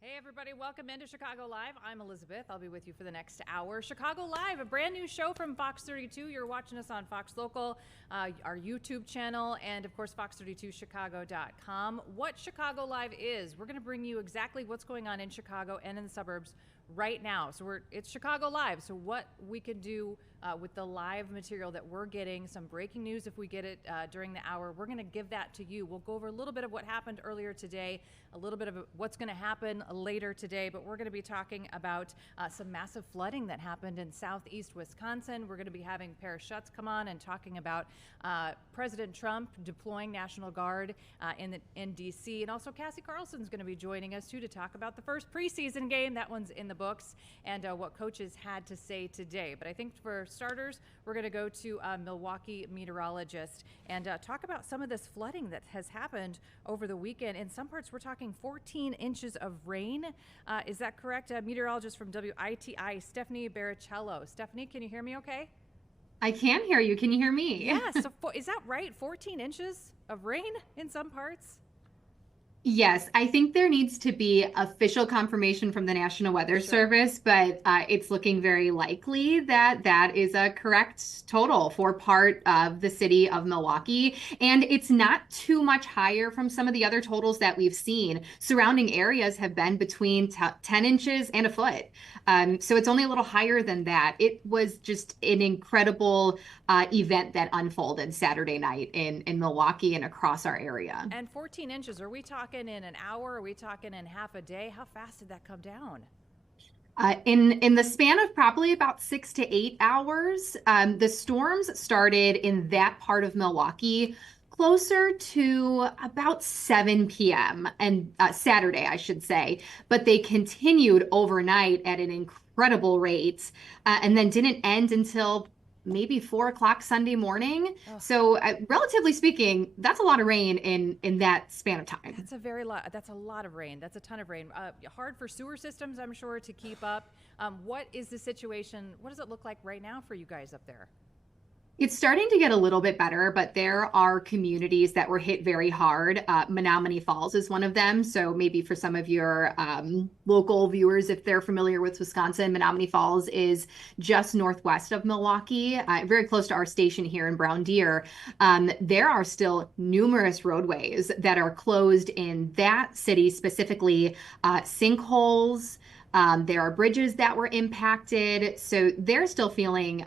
Hey everybody, welcome into Chicago Live. I'm Elizabeth. I'll be with you for the next hour. Chicago Live, a brand new show from Fox 32. You're watching us on Fox Local, our YouTube channel, and of course fox32chicago.com. What Chicago Live is, we're going to bring you exactly what's going on in Chicago and in the suburbs right now. So it's Chicago Live. So what we can do with the live material that we're getting, some breaking news if we get it during the hour, we're going to give that to you. We'll go over a little bit of what happened earlier today, a little bit of what's going to happen later today, but we're going to be talking about some massive flooding that happened in southeast Wisconsin. We're going to be having Paris Schutz come on and talking about President Trump deploying National Guard in D.C. And also Cassie Carlson is going to be joining us too to talk about the first preseason game. That one's in the books, and what coaches had to say today. But I think for starters, we're going to go to a Milwaukee meteorologist and talk about some of this flooding that has happened over the weekend. In some parts, we're talking 14 inches of rain. Is that correct? Meteorologist from WITI, Stephanie Baricello. Stephanie, can you hear me okay? I can hear you. Can you hear me? Yeah, so is that right? 14 inches of rain in some parts? Yes, I think there needs to be official confirmation from the National Weather Service, but it's looking very likely that that is a correct total for part of the city of Milwaukee. And it's not too much higher from some of the other totals that we've seen. Surrounding areas have been between 10 inches and a foot. So it's only a little higher than that. It was just an incredible event that unfolded Saturday night in Milwaukee and across our area. And 14 inches, are we talking in an hour? Are we talking in half a day? How fast did that come down? In the span of probably about 6 to 8 hours, the storms started in that part of Milwaukee closer to about 7 p.m. and Saturday, I should say, but they continued overnight at an incredible rate and then didn't end until maybe 4 o'clock Sunday morning. Oh. So relatively speaking, that's a lot of rain in that span of time. That's a lot of rain. That's a ton of rain. Hard for sewer systems, I'm sure, to keep up. What is the situation? What does it look like right now for you guys up there? It's starting to get a little bit better, but there are communities that were hit very hard. Menominee Falls is one of them. So maybe for some of your local viewers, if they're familiar with Wisconsin, Menominee Falls is just northwest of Milwaukee, very close to our station here in Brown Deer. There are still numerous roadways that are closed in that city, specifically sinkholes. There are bridges that were impacted. So they're still feeling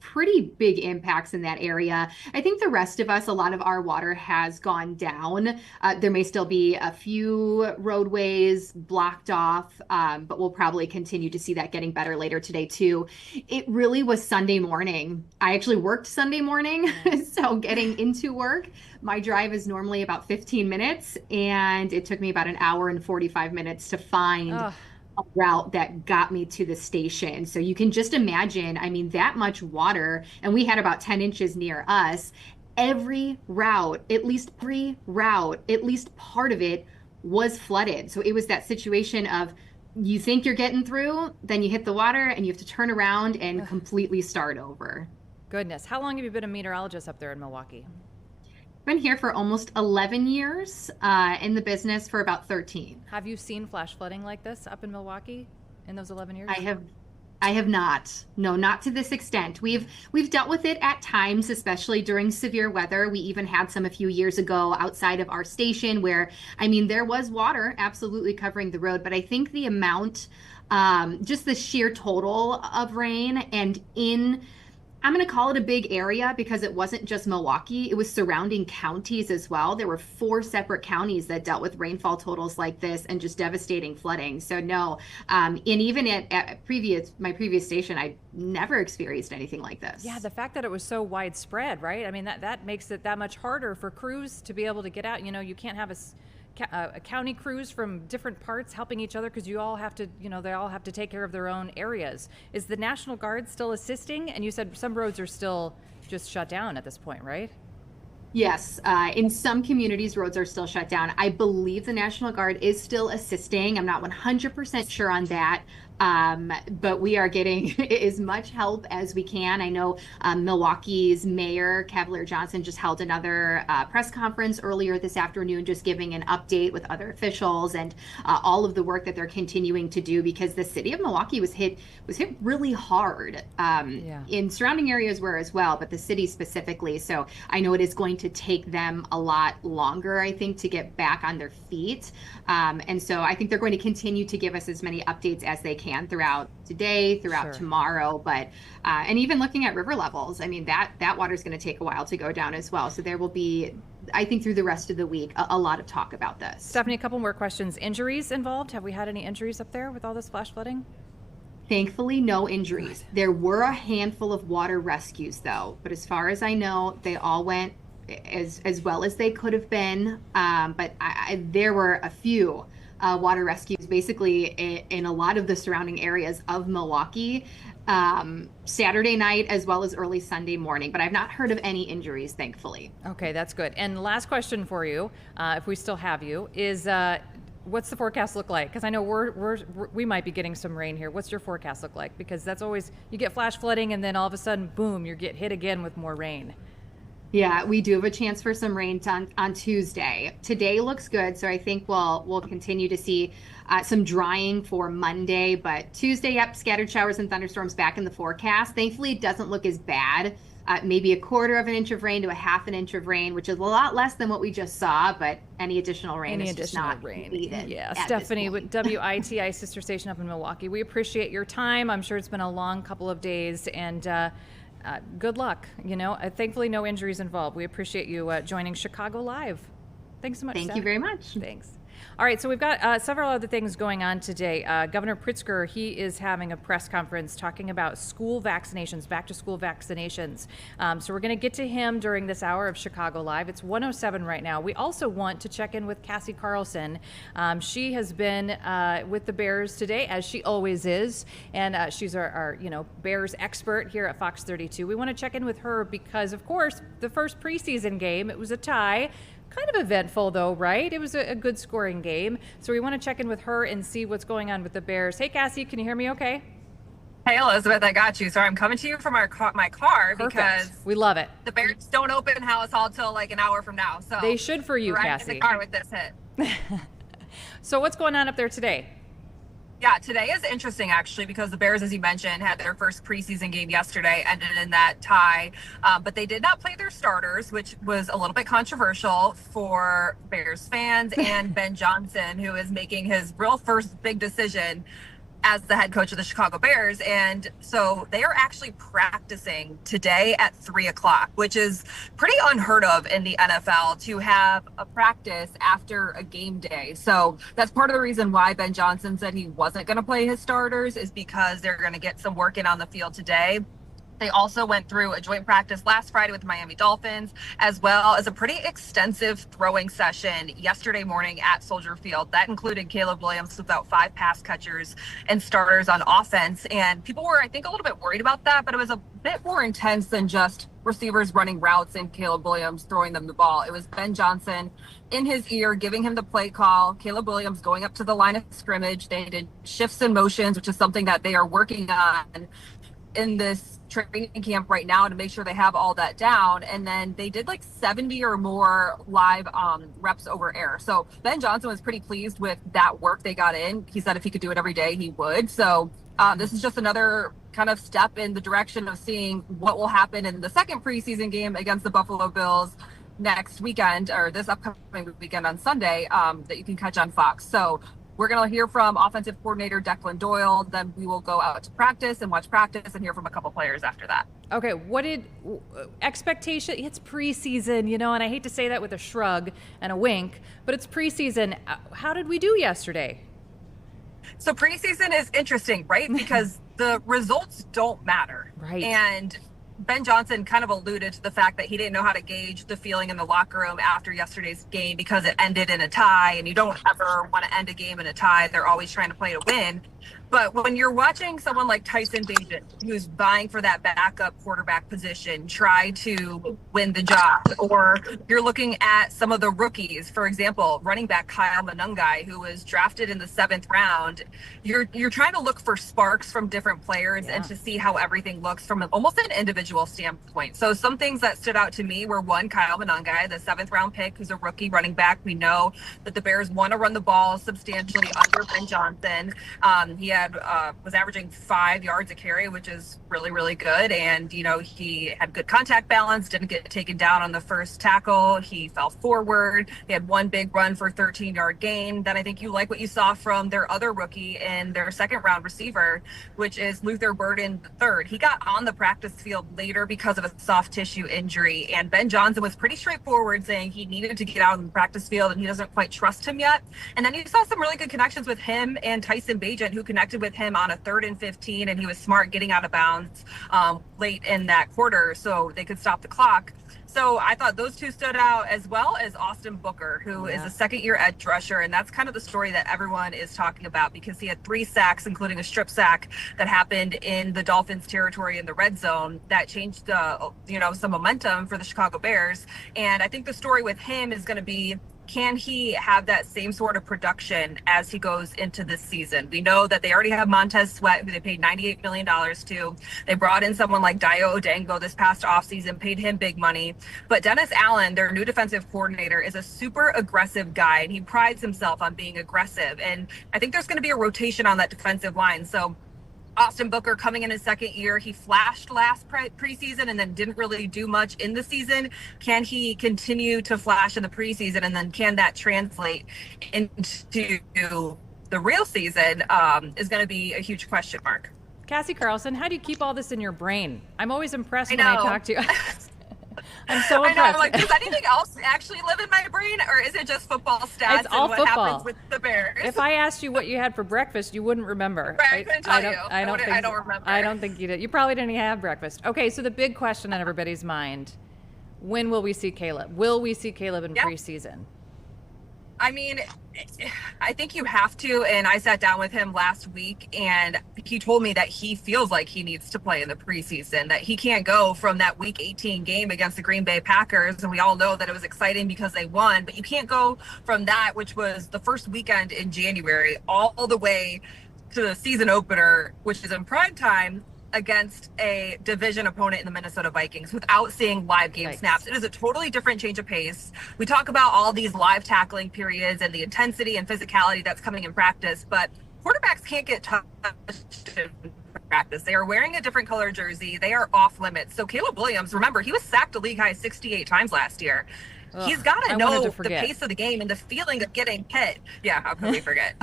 pretty big impacts in that area. I think the rest of us, a lot of our water has gone down. There may still be a few roadways blocked off, but we'll probably continue to see that getting better later today too. It really was Sunday morning. I actually worked Sunday morning, so getting into work, my drive is normally about 15 minutes, and it took me about an hour and 45 minutes to find a route that got me to the station. So you can just imagine, I mean, that much water, and we had about 10 inches near us. Every route, at least part of it was flooded. So it was that situation of you think you're getting through, then you hit the water and you have to turn around and completely start over. Goodness. How long have you been a meteorologist up there in Milwaukee? Been here for almost 11 years, in the business for about 13. Have you seen flash flooding like this up in Milwaukee in those 11 years? I have not. No, not to this extent. We've dealt with it at times, especially during severe weather. We even had some a few years ago outside of our station where, I mean, there was water absolutely covering the road, but I think the amount, just the sheer total of rain and I'm going to call it a big area because it wasn't just Milwaukee. It was surrounding counties as well. There were 4 separate counties that dealt with rainfall totals like this and just devastating flooding. So no, and even at my previous station, I never experienced anything like this. Yeah, the fact that it was so widespread, right? I mean, that makes it that much harder for crews to be able to get out. You know, you can't have a county crews from different parts helping each other because you all have to, they all have to take care of their own areas. Is the National Guard still assisting? And you said some roads are still just shut down at this point, right? Yes, in some communities, roads are still shut down. I believe the National Guard is still assisting. I'm not 100% sure on that. But we are getting as much help as we can. I know Milwaukee's mayor, Cavalier Johnson, just held another press conference earlier this afternoon, just giving an update with other officials and all of the work that they're continuing to do, because the city of Milwaukee was hit really hard in surrounding areas where as well, but the city specifically. So I know it is going to take them a lot longer, I think, to get back on their feet. And so I think they're going to continue to give us as many updates as they can throughout today, throughout tomorrow. But and even looking at river levels, I mean, that water is going to take a while to go down as well. So there will be, I think, through the rest of the week, a lot of talk about this. Stephanie, a couple more questions. Injuries involved? Have we had any injuries up there with all this flash flooding? Thankfully, no injuries. There were a handful of water rescues, though. But as far as I know, they all went as well as they could have been. But there were a few water rescues basically in a lot of the surrounding areas of Milwaukee Saturday night as well as early Sunday morning. But I've not heard of any injuries, thankfully. Okay, that's good. And last question for you, if we still have you, is what's the forecast look like? Because I know we might be getting some rain here. What's your forecast look like? Because that's always, you get flash flooding and then all of a sudden, boom, you get hit again with more rain. Yeah, we do have a chance for some rain on Tuesday. Today looks good, so I think we'll continue to see some drying for Monday. But Tuesday, yep, scattered showers and thunderstorms back in the forecast. Thankfully, it doesn't look as bad. Maybe 1/4 of an inch of rain to 1/2 an inch of rain, which is a lot less than what we just saw. But any additional rain is just not needed. Yeah, Stephanie with WITI sister station up in Milwaukee. We appreciate your time. I'm sure it's been a long couple of days, and good luck. You know, thankfully no injuries involved. We appreciate you joining Chicago Live. Thanks so much. Thank you very much. Thanks. All right, so we've got several other things going on today. Governor Pritzker, he is having a press conference talking about school vaccinations, back to school vaccinations. So we're going to get to him during this hour of Chicago Live. It's 1:07 right now. We also want to check in with Cassie Carlson. She has been with the Bears today, as she always is, and she's our Bears expert here at Fox 32. We want to check in with her because, of course, the first preseason game, it was a tie. Kind of eventful, though, right? It was a good scoring game. So we want to check in with her and see what's going on with the Bears. Hey, Cassie, can you hear me okay? Hey, Elizabeth, I got you. Sorry, I'm coming to you from my car Perfect. Because we love it. The Bears don't open House Hall till like an hour from now. So they should for you, Cassie. In the car with this hit. So what's going on up there today? Yeah, today is interesting, actually, because the Bears, as you mentioned, had their first preseason game yesterday, ended in that tie. But they did not play their starters, which was a little bit controversial for Bears fans and Ben Johnson, who is making his real first big decision as the head coach of the Chicago Bears. And so they are actually practicing today at 3:00, which is pretty unheard of in the NFL to have a practice after a game day. So that's part of the reason why Ben Johnson said he wasn't going to play his starters, is because they're going to get some work in on the field today. They also went through a joint practice last Friday with the Miami Dolphins, as well as a pretty extensive throwing session yesterday morning at Soldier Field. That included Caleb Williams with about 5 pass catchers and starters on offense. And people were, I think, a little bit worried about that, but it was a bit more intense than just receivers running routes and Caleb Williams throwing them the ball. It was Ben Johnson in his ear, giving him the play call, Caleb Williams going up to the line of scrimmage. They did shifts and motions, which is something that they are working on in this training camp right now to make sure they have all that down. And then they did like 70 or more live reps over air. So Ben Johnson was pretty pleased with that work they got in. He said if he could do it every day, he would. So this is just another kind of step in the direction of seeing what will happen in the second preseason game against the Buffalo Bills next weekend, or this upcoming weekend on Sunday, that you can catch on Fox. So we're going to hear from offensive coordinator Declan Doyle. Then we will go out to practice and watch practice and hear from a couple players after that. Okay, what did expectation? It's preseason, and I hate to say that with a shrug and a wink, but it's preseason. How did we do yesterday? So preseason is interesting, right? Because the results don't matter. Right. And Ben Johnson kind of alluded to the fact that he didn't know how to gauge the feeling in the locker room after yesterday's game because it ended in a tie, and you don't ever want to end a game in a tie. They're always trying to play to win. But when you're watching someone like Tyson Bagent, who's vying for that backup quarterback position, try to win the job, or you're looking at some of the rookies, for example, running back Kyle Monungai, who was drafted in the 7th round, you're trying to look for sparks from different players and to see how everything looks from almost an individual standpoint. So some things that stood out to me were, one, Kyle Monungai, the 7th round pick, who's a rookie running back. We know that the Bears want to run the ball substantially under Ben Johnson. He was averaging 5 yards a carry, which is really, really good. And, he had good contact balance, didn't get taken down on the first tackle. He fell forward. He had one big run for 13-yard gain. Then I think you like what you saw from their other rookie and their 2nd round receiver, which is Luther Burden III. He got on the practice field later because of a soft tissue injury. And Ben Johnson was pretty straightforward, saying he needed to get out on the practice field and he doesn't quite trust him yet. And then you saw some really good connections with him and Tyson Bagent, who connected with him on a 3rd and 15, and he was smart getting out of bounds late in that quarter so they could stop the clock. So I thought those two stood out, as well as Austin Booker, who is a 2nd-year edge rusher. And that's kind of the story that everyone is talking about, because he had 3 sacks, including a strip sack that happened in the Dolphins territory in the red zone that changed, some momentum for the Chicago Bears. And I think the story with him is going to be, can he have that same sort of production as he goes into this season? We know that they already have Montez Sweat, who they paid $98 million to. They brought in someone like Dio Odango this past offseason, paid him big money. But Dennis Allen, their new defensive coordinator, is a super aggressive guy, and he prides himself on being aggressive. And I think there's going to be a rotation on that defensive line. So Austin Booker coming in his 2nd year, he flashed last preseason and then didn't really do much in the season. Can he continue to flash in the preseason, and then can that translate into the real season is going to be a huge question mark. Cassie Carlson, how do you keep all this in your brain? I'm always impressed when I talk to you. I'm so impressed. I know, does anything else actually live in my brain, or is it just football stats? It's all and what football. happens with the Bears? If I asked you what you had for breakfast, you wouldn't remember. Right, I don't remember. I don't think you did. You probably didn't even have breakfast. Okay, so the big question on everybody's mind: when will we see Caleb? Will we see Caleb in preseason? I mean, I think you have to. And I sat down with him last week, and he told me that he feels like he needs to play in the preseason, that he can't go from that week 18 game against the Green Bay Packers. And we all know that it was exciting because they won, but you can't go from that, which was the first weekend in January, all the way to the season opener, which is in prime time, against a division opponent in the Minnesota Vikings without seeing live game snaps. It is a totally different change of pace. We talk about all these live tackling periods and the intensity and physicality that's coming in practice, but quarterbacks can't get touched in practice. They are wearing a different color jersey. They are off limits. So Caleb Williams, remember, he was sacked a league high 68 times last year. He's got to know the pace of the game and the feeling of getting hit. Yeah, how can we forget?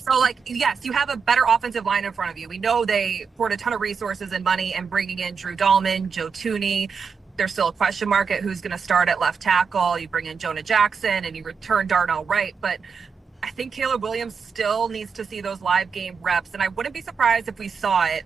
So, yes, you have a better offensive line in front of you. We know they poured a ton of resources and money in bringing in Drew Dahlman, Joe Tooney. There's still a question mark at who's going to start at left tackle. You bring in Jonah Jackson and you return Darnell Wright. But I think Caleb Williams still needs to see those live game reps. And I wouldn't be surprised if we saw it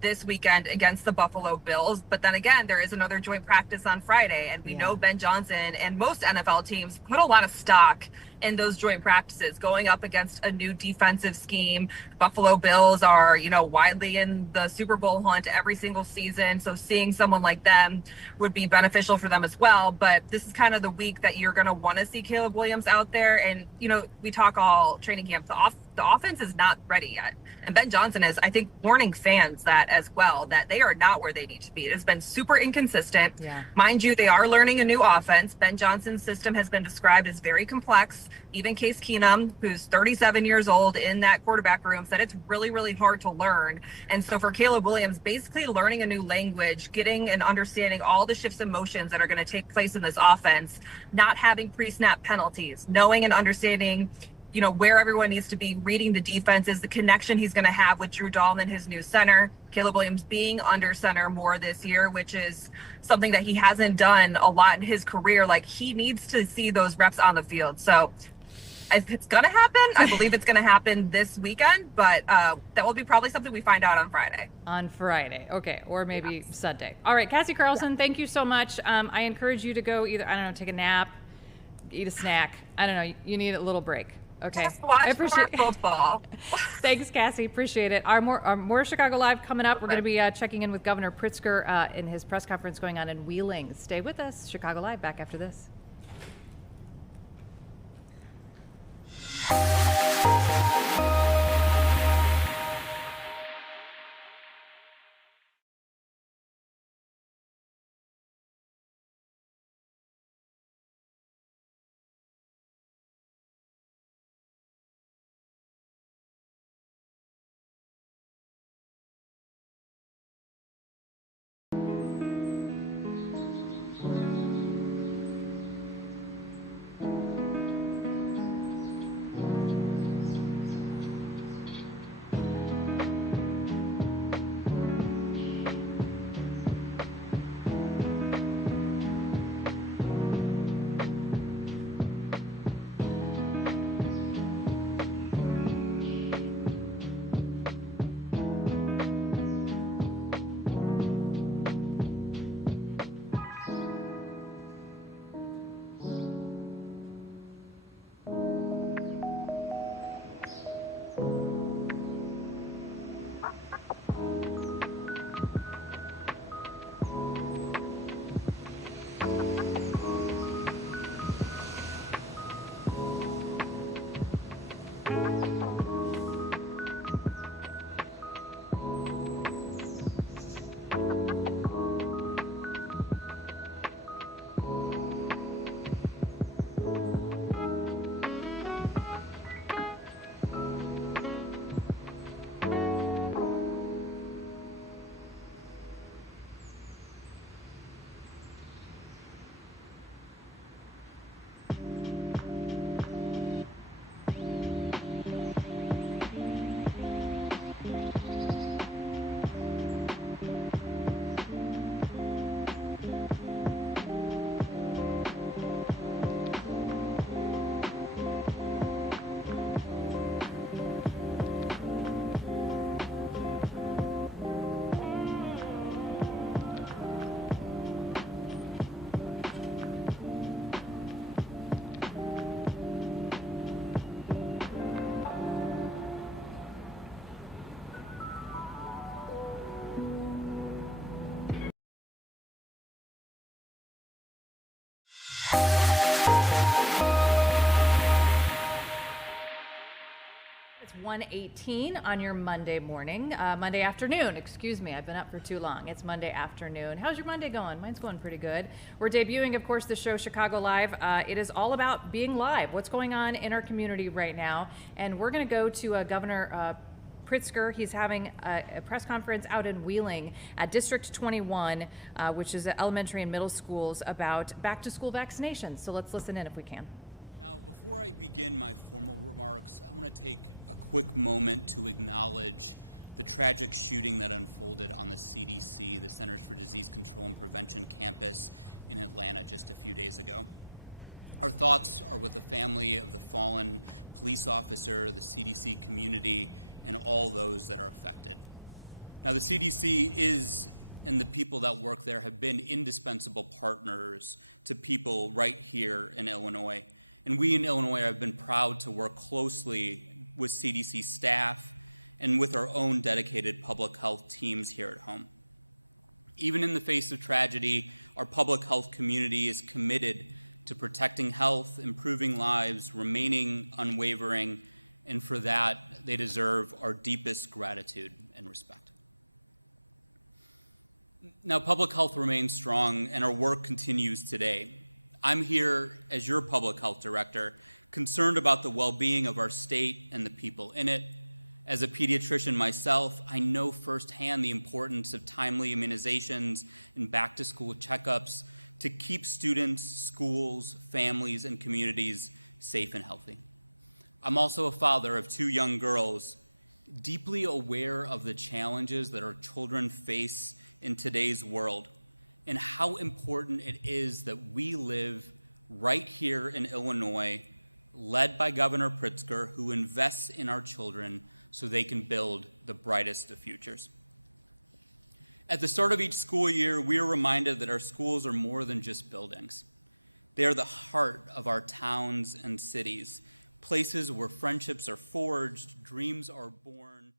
this weekend against the Buffalo Bills. But then again, there is another joint practice on Friday. And we know Ben Johnson and most NFL teams put a lot of stock in those joint practices, going up against a new defensive scheme. Buffalo Bills are, widely in the Super Bowl hunt every single season. So seeing someone like them would be beneficial for them as well. But this is kind of the week that you're going to want to see Caleb Williams out there. And, we talk all training camp, the offense is not ready yet. And Ben Johnson is, I think, warning fans that as well, that they are not where they need to be. It has been super inconsistent. Yeah. Mind you, they are learning a new offense. Ben Johnson's system has been described as very complex. Even Case Keenum, who's 37 years old in that quarterback room, said it's really, really hard to learn. And so for Caleb Williams, basically learning a new language, getting and understanding all the shifts and motions that are going to take place in this offense, not having pre-snap penalties, knowing and understanding where everyone needs to be, reading the defenses, the connection he's going to have with Drew Dahlman, his new center. Caleb Williams being under center more this year, which is something that he hasn't done a lot in his career. He needs to see those reps on the field. So if it's going to happen, I believe it's going to happen this weekend, but that will be probably something we find out on Friday. On Friday. Okay. Or maybe Sunday. All right. Cassie Carlson, thank you so much. I encourage you to go either, take a nap, eat a snack. I don't know. You need a little break. Okay, Just watch I appreciate more football. Thanks, Cassie. Appreciate it. Our more Chicago Live coming up. We're going to be checking in with Governor Pritzker in his press conference going on in Wheeling. Stay with us. Chicago Live back after this. It's 1:18 on your Monday morning, Monday afternoon, excuse me. I've been up for too long. It's Monday afternoon. How's your Monday going? Mine's going pretty good. We're debuting, of course, the show Chicago Live. It is all about being live, what's going on in our community right now. And we're going to go to Governor Pritzker. He's having a press conference out in Wheeling at District 21, which is elementary and middle schools, about back-to-school vaccinations. So let's listen in if we can. Now, before I begin my formal remarks, I want to take a quick moment to acknowledge the tragic shooting that unfolded on the CDC, the Centers for Disease Control and Prevention campus in Atlanta just a few days ago. Our thoughts are with the family of the fallen police officer, the CDC community, and all those that are affected. Now, the CDC is, and the people that work there have been indispensable partners to people right here in Illinois. And we in Illinois have been proud to work closely with CDC staff and with our own dedicated public health teams here at home. Even in the face of tragedy, our public health community is committed to protecting health, improving lives, remaining unwavering, and for that, they deserve our deepest gratitude and respect. Now, public health remains strong, and our work continues today. I'm here as your public health director, concerned about the well-being of our state and the people in it. As a pediatrician myself, I know firsthand the importance of timely immunizations and back-to-school checkups to keep students, schools, families, and communities safe and healthy. I'm also a father of 2 young girls, deeply aware of the challenges that our children face in today's world, and how important it is that we live right here in Illinois, led by Governor Pritzker, who invests in our children so they can build the brightest of futures. At the start of each school year, we are reminded that our schools are more than just buildings. They are the heart of our towns and cities, places where friendships are forged, dreams are born.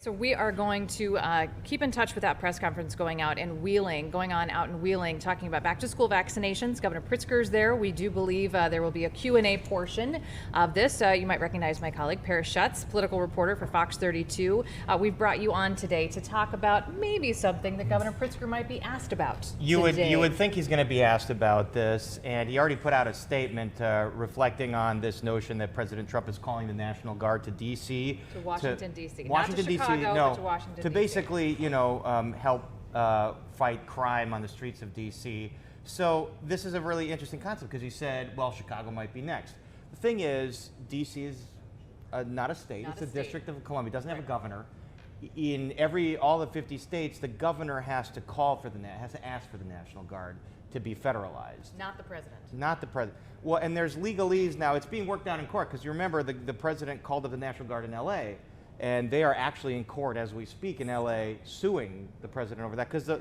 So we are going to keep in touch with that press conference going on out in Wheeling, talking about back-to-school vaccinations. Governor Pritzker is there. We do believe there will be a Q&A portion of this. You might recognize my colleague, Paris Schutz, political reporter for Fox 32. We've brought you on today to talk about maybe something that Governor Pritzker might be asked about today. You would think he's going to be asked about this, and he already put out a statement reflecting on this notion that President Trump is calling the National Guard to D.C. To Washington, D.C. Washington, D.C. but to Washington, to D.C. basically, help fight crime on the streets of D.C. So this is a really interesting concept because he said, well, Chicago might be next. The thing is, D.C. is not a state; it's a District of Columbia. It doesn't have a governor. In all the 50 states, the governor has to ask for the National Guard to be federalized. Not the president. Not the president. Well, and there's legalese now. It's being worked out in court because you remember the president called up the National Guard in L.A. and they are actually in court as we speak in L.A. suing the president over that because the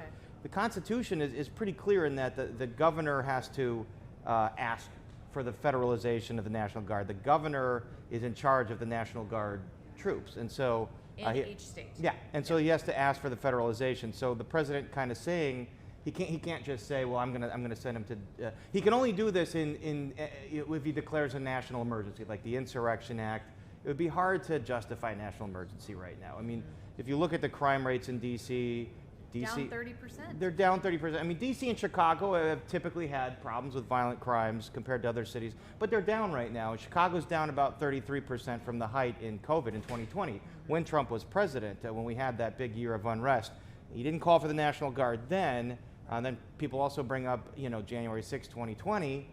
Constitution is pretty clear in that the governor has to ask for the federalization of the National Guard. The governor is in charge of the National Guard troops, and so in each state. Yeah, and so he has to ask for the federalization. So the president kind of saying he can't just say, well, I'm gonna send him to. He can only do this if he declares a national emergency, like the Insurrection Act. It would be hard to justify a national emergency right now. I mean, if you look at the crime rates in D.C. Down 30%. They're down 30%. I mean, D.C. and Chicago have typically had problems with violent crimes compared to other cities, but they're down right now. Chicago's down about 33% from the height in COVID in 2020, when Trump was president, when we had that big year of unrest. He didn't call for the National Guard then. Then people also bring up, January 6, 2020.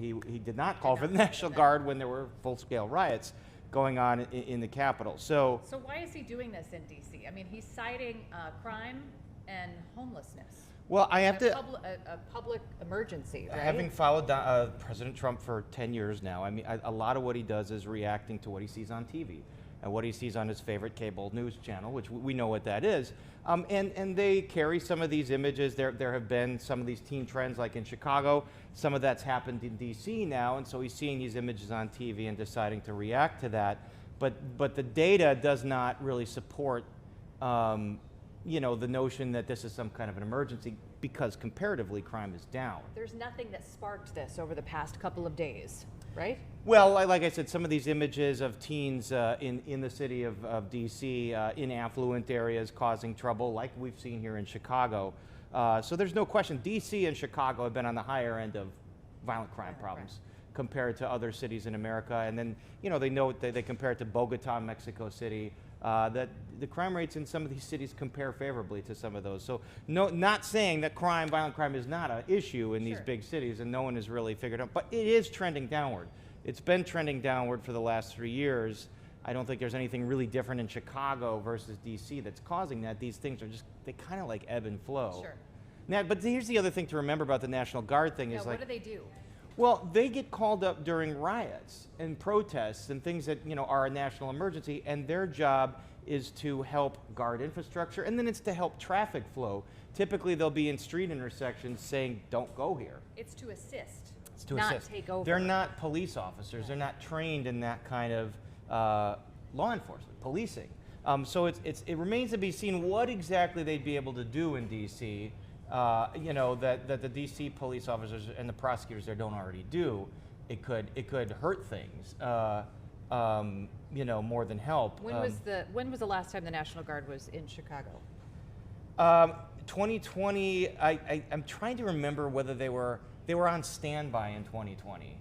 He did not call for the National Guard when there were full-scale riots going on in the Capitol. So why is he doing this in D.C.? I mean, he's citing crime and homelessness. Well, I have to. A public emergency, right? Having followed President Trump for 10 years now, I mean, a lot of what he does is reacting to what he sees on TV and what he sees on his favorite cable news channel, which we know what that is. And they carry some of these images. There have been some of these teen trends, like in Chicago. Some of that's happened in D.C. now, and so he's seeing these images on TV and deciding to react to that. But the data does not really support, the notion that this is some kind of an emergency, because comparatively crime is down. There's nothing that sparked this over the past couple of days, right? Well, like I said, some of these images of teens in the city of D.C. In affluent areas causing trouble, like we've seen here in Chicago. So there's no question, D.C. and Chicago have been on the higher end of violent crime problems compared to other cities in America. And then, they note that they compare it to Bogota, Mexico City, that the crime rates in some of these cities compare favorably to some of those. So not saying that violent crime is not an issue in these big cities, and no one has really figured out, but it is trending downward. It's been trending downward for the last 3 years. I don't think there's anything really different in Chicago versus D.C. that's causing that. These things are they kind of like ebb and flow. Sure. Now, but here's the other thing to remember about the National Guard thing is what do they do? Well, they get called up during riots and protests and things that are a national emergency, and their job is to help guard infrastructure, and then it's to help traffic flow. Typically, they'll be in street intersections saying, "Don't go here." It's to assist. It's to not assist. Take over. They're not police officers. They're not trained in that kind of law enforcement, policing. So it remains to be seen what exactly they'd be able to do in D.C. That the D.C. police officers and the prosecutors there don't already do. It could hurt things, more than help. When was the last time the National Guard was in Chicago? 2020. I'm trying to remember whether they were on standby in 2020.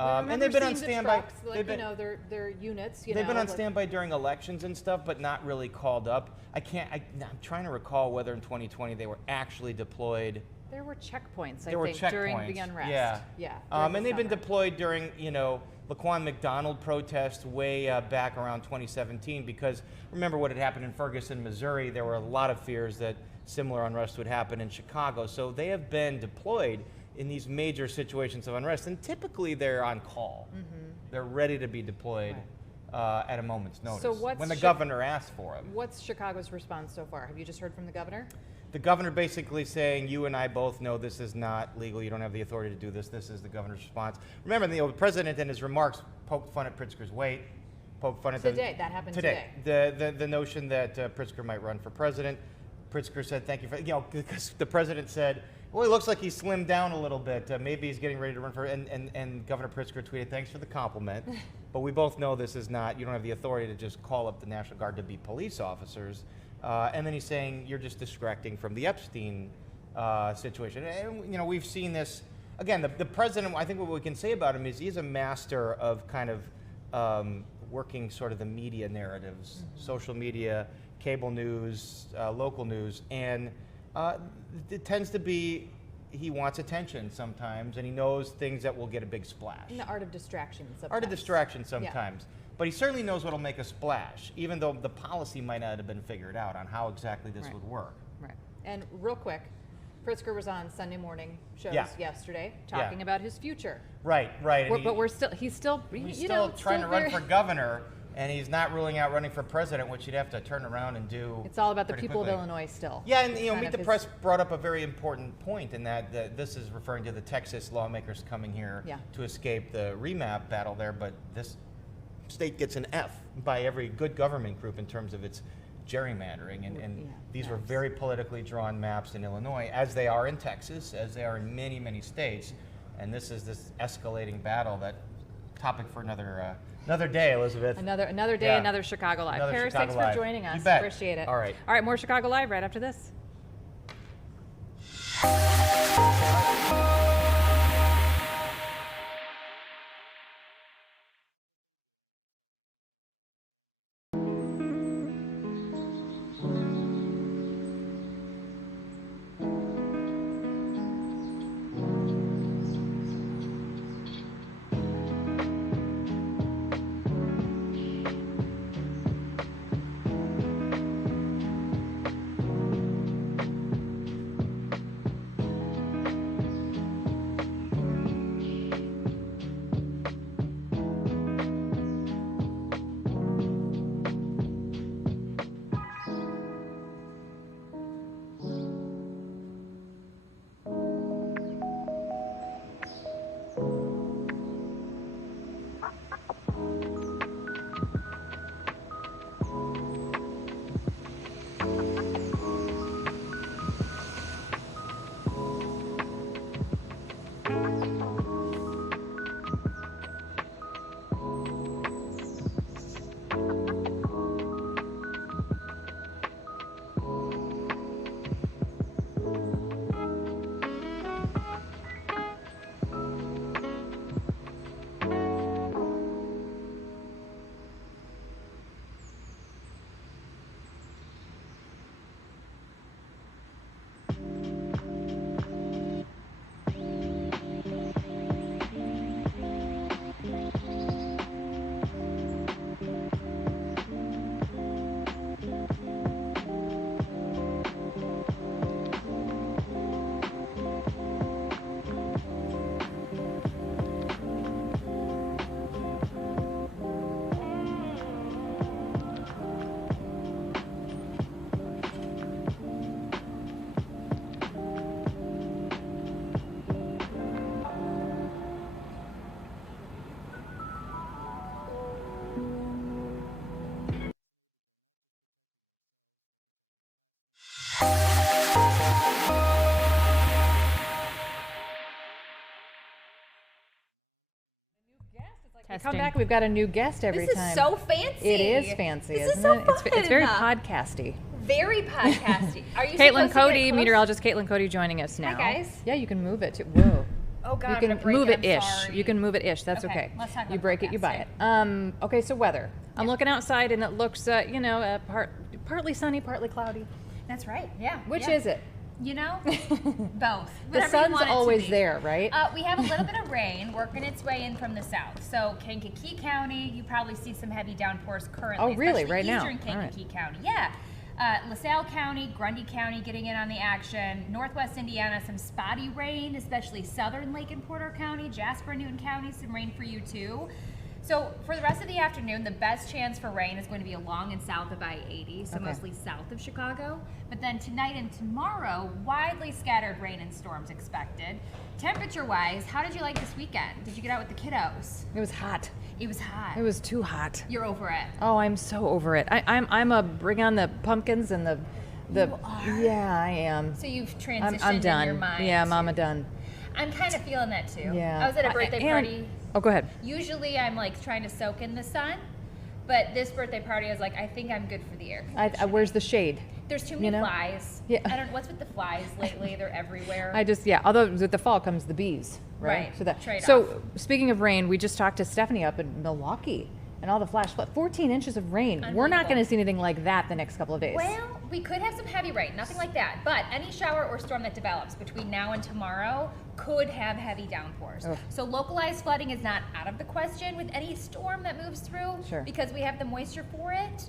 And they've been on standby. Their units. They've been on standby during elections and stuff, but not really called up. I'm trying to recall whether in 2020 they were actually deployed. There were checkpoints, I think, during the unrest. Yeah. And they've been deployed during, Laquan McDonald protests way back around 2017, because remember what had happened in Ferguson, Missouri. There were a lot of fears that similar unrest would happen in Chicago. So they have been deployed in these major situations of unrest, and typically they're on call. Mm-hmm. They're ready to be deployed at a moment's notice, when the governor asks for them. What's Chicago's response so far? Have you just heard from the governor? the governor basically saying, you and I both know this is not legal. You don't have the authority to do this. This is the governor's response. Remember, the president in his remarks poked fun at Pritzker's weight, poked fun at Today, that happened today. The notion that Pritzker might run for president. Pritzker said, thank you for, because the president said, well, he looks like he slimmed down a little bit. Maybe he's getting ready to run for, and Governor Pritzker tweeted, thanks for the compliment. But we both know this is not, you don't have the authority to just call up the National Guard to be police officers. And then he's saying, you're just distracting from the Epstein situation. And, we've seen this, again, the president, I think what we can say about him is he's a master of kind of working sort of the media narratives, social media, cable news, local news, and it tends to be, he wants attention sometimes, and he knows things that will get a big splash. And the art of distraction sometimes. Art of distraction sometimes. Yeah. But he certainly knows what'll make a splash, even though the policy might not have been figured out on how exactly this would work. Right. And real quick, Pritzker was on Sunday morning shows yesterday talking about his future. Right. But he's still trying to run for governor. And he's not ruling out running for president, which he'd have to turn around and do. It's all about the people quickly. of Illinois still. Yeah, and Meet the Press brought up a very important point in that this is referring to the Texas lawmakers coming here to escape the remap battle there, but this state gets an F by every good government group in terms of its gerrymandering, and these were very politically drawn maps in Illinois, as they are in Texas, as they are in many, many states, and this is this escalating battle. That topic for another day, Elizabeth. Another day, another Chicago Live. Paris, thanks for joining us. You bet. Appreciate it. All right, more Chicago Live right after this. Come back, we've got a new guest every time. This is so fancy. It is fancy, this isn't is so it? It's very podcasty. Very podcasty. Are you Caitlin Cody, meteorologist Caitlin Cody joining us now. Hi, guys. Yeah, you can move it. Whoa. Oh, God, you can move it ish. Sorry. You can move it ish. That's okay. Let's talk about you break it, you buy it. Okay, so weather. I'm looking outside and it looks, partly sunny, partly cloudy. That's right. Yeah. Which is it? You know, both. The sun's always there, right? We have a little bit of rain working its way in from the south. So Kankakee County, you probably see some heavy downpours currently. Oh, really? Right now? Eastern Kankakee County. Yeah. LaSalle County, Grundy County getting in on the action. Northwest Indiana, some spotty rain, especially southern Lake and Porter County. Jasper, Newton County, some rain for you too. So for the rest of the afternoon, the best chance for rain is going to be along and south of I-80, so mostly south of Chicago. But then tonight and tomorrow, widely scattered rain and storms expected. Temperature-wise, how did you like this weekend? Did you get out with the kiddos? It was hot. It was hot. It was too hot. You're over it. Oh, I'm so over it. I'm a bring on the pumpkins and the You are? Yeah, I am. So you've transitioned I'm done. in your mind. Yeah, to- Mama done. I'm kind of feeling that too. Yeah. I was at a birthday party. Oh, go ahead. Usually I'm like trying to soak in the sun, but this birthday party I was like, I think I'm good for the air conditioning. Where's the shade? There's too many flies. Yeah. I don't know what's with the flies lately. They're everywhere. Although with the fall comes the bees, right? Right. Trade-off. So speaking of rain, we just talked to Stephanie up in Milwaukee and all the flash flood. 14 inches of rain. We're not going to see anything like that the next couple of days. Well, we could have some heavy rain, nothing like that. But any shower or storm that develops between now and tomorrow could have heavy downpours. Ugh. So localized flooding is not out of the question with any storm that moves through because we have the moisture for it.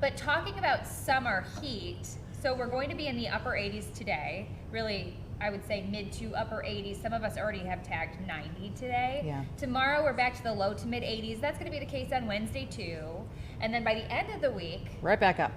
But talking about summer heat, so we're going to be in the upper 80s today. Really, I would say mid to upper 80s. Some of us already have tagged 90 today. Yeah. Tomorrow we're back to the low to mid 80s. That's going to be the case on Wednesday too. And then by the end of the week, Right back up.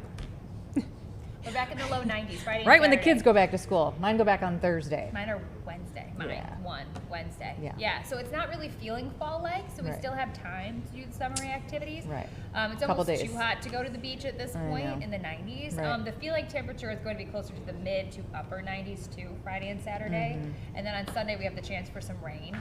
we're back in the low 90s. Friday and Right when the Saturday. kids go back to school. Mine go back on Thursday. Mine are Wednesday. Mine, Yeah. one Wednesday. Yeah. So it's not really feeling fall-like, so we Right. still have time to do the summery activities. Right. It's Couple almost days. too hot to go to the beach at this I point know. in the 90s. Right. The feeling temperature is going to be closer to the mid to upper 90s too, Friday and Saturday. Mm-hmm. And then on Sunday we have the chance for some rain.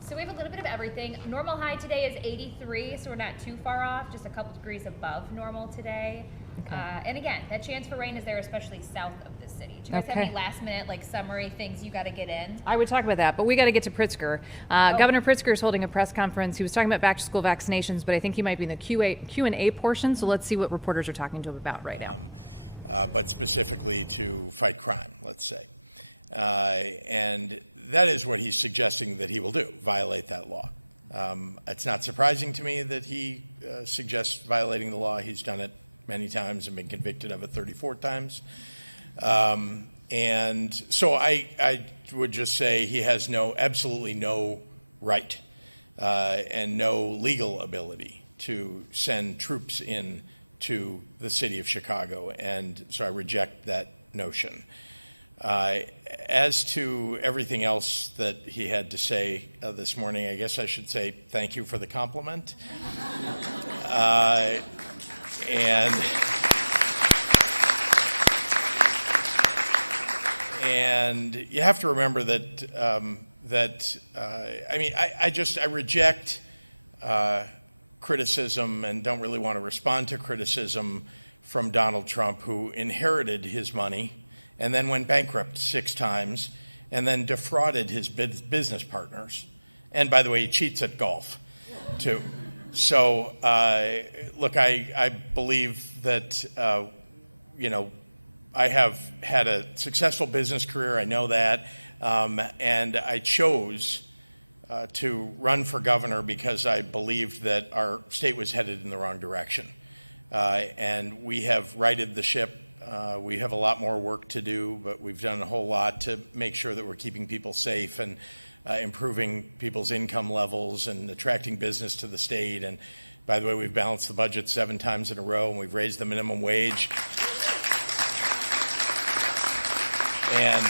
So we have a little bit of everything. Normal high today is 83, so we're not too far off, just a couple degrees above normal today. And again, that chance for rain is there, especially south of the city. Do you guys have Okay. any last minute, like summary things you got to get in? I would talk about that, but we got to get to Pritzker. Governor Pritzker is holding a press conference. He was talking about back to school vaccinations, but I think he might be in the Q&A portion. So let's see what reporters are talking to him about right now. But specifically to fight crime, let's say. And that is what he's suggesting that he will do, violate that law. It's not surprising to me that he suggests violating the law. He's done it many times and been convicted of it 34 times. And so I would just say he has absolutely no right and no legal ability to send troops in to the city of Chicago. And so I reject that notion. As to everything else that he had to say this morning, I guess I should say thank you for the compliment. And you have to remember that I reject criticism and don't really want to respond to criticism from Donald Trump, who inherited his money and then went bankrupt 6 times and then defrauded his business partners. And by the way, he cheats at golf too. So look, I believe that I have had a successful business career. I know that, and I chose to run for governor because I believed that our state was headed in the wrong direction, and we have righted the ship. We have a lot more work to do, but we've done a whole lot to make sure that we're keeping people safe and improving people's income levels and attracting business to the state. And by the way, we've balanced the budget 7 times in a row, and we've raised the minimum wage. And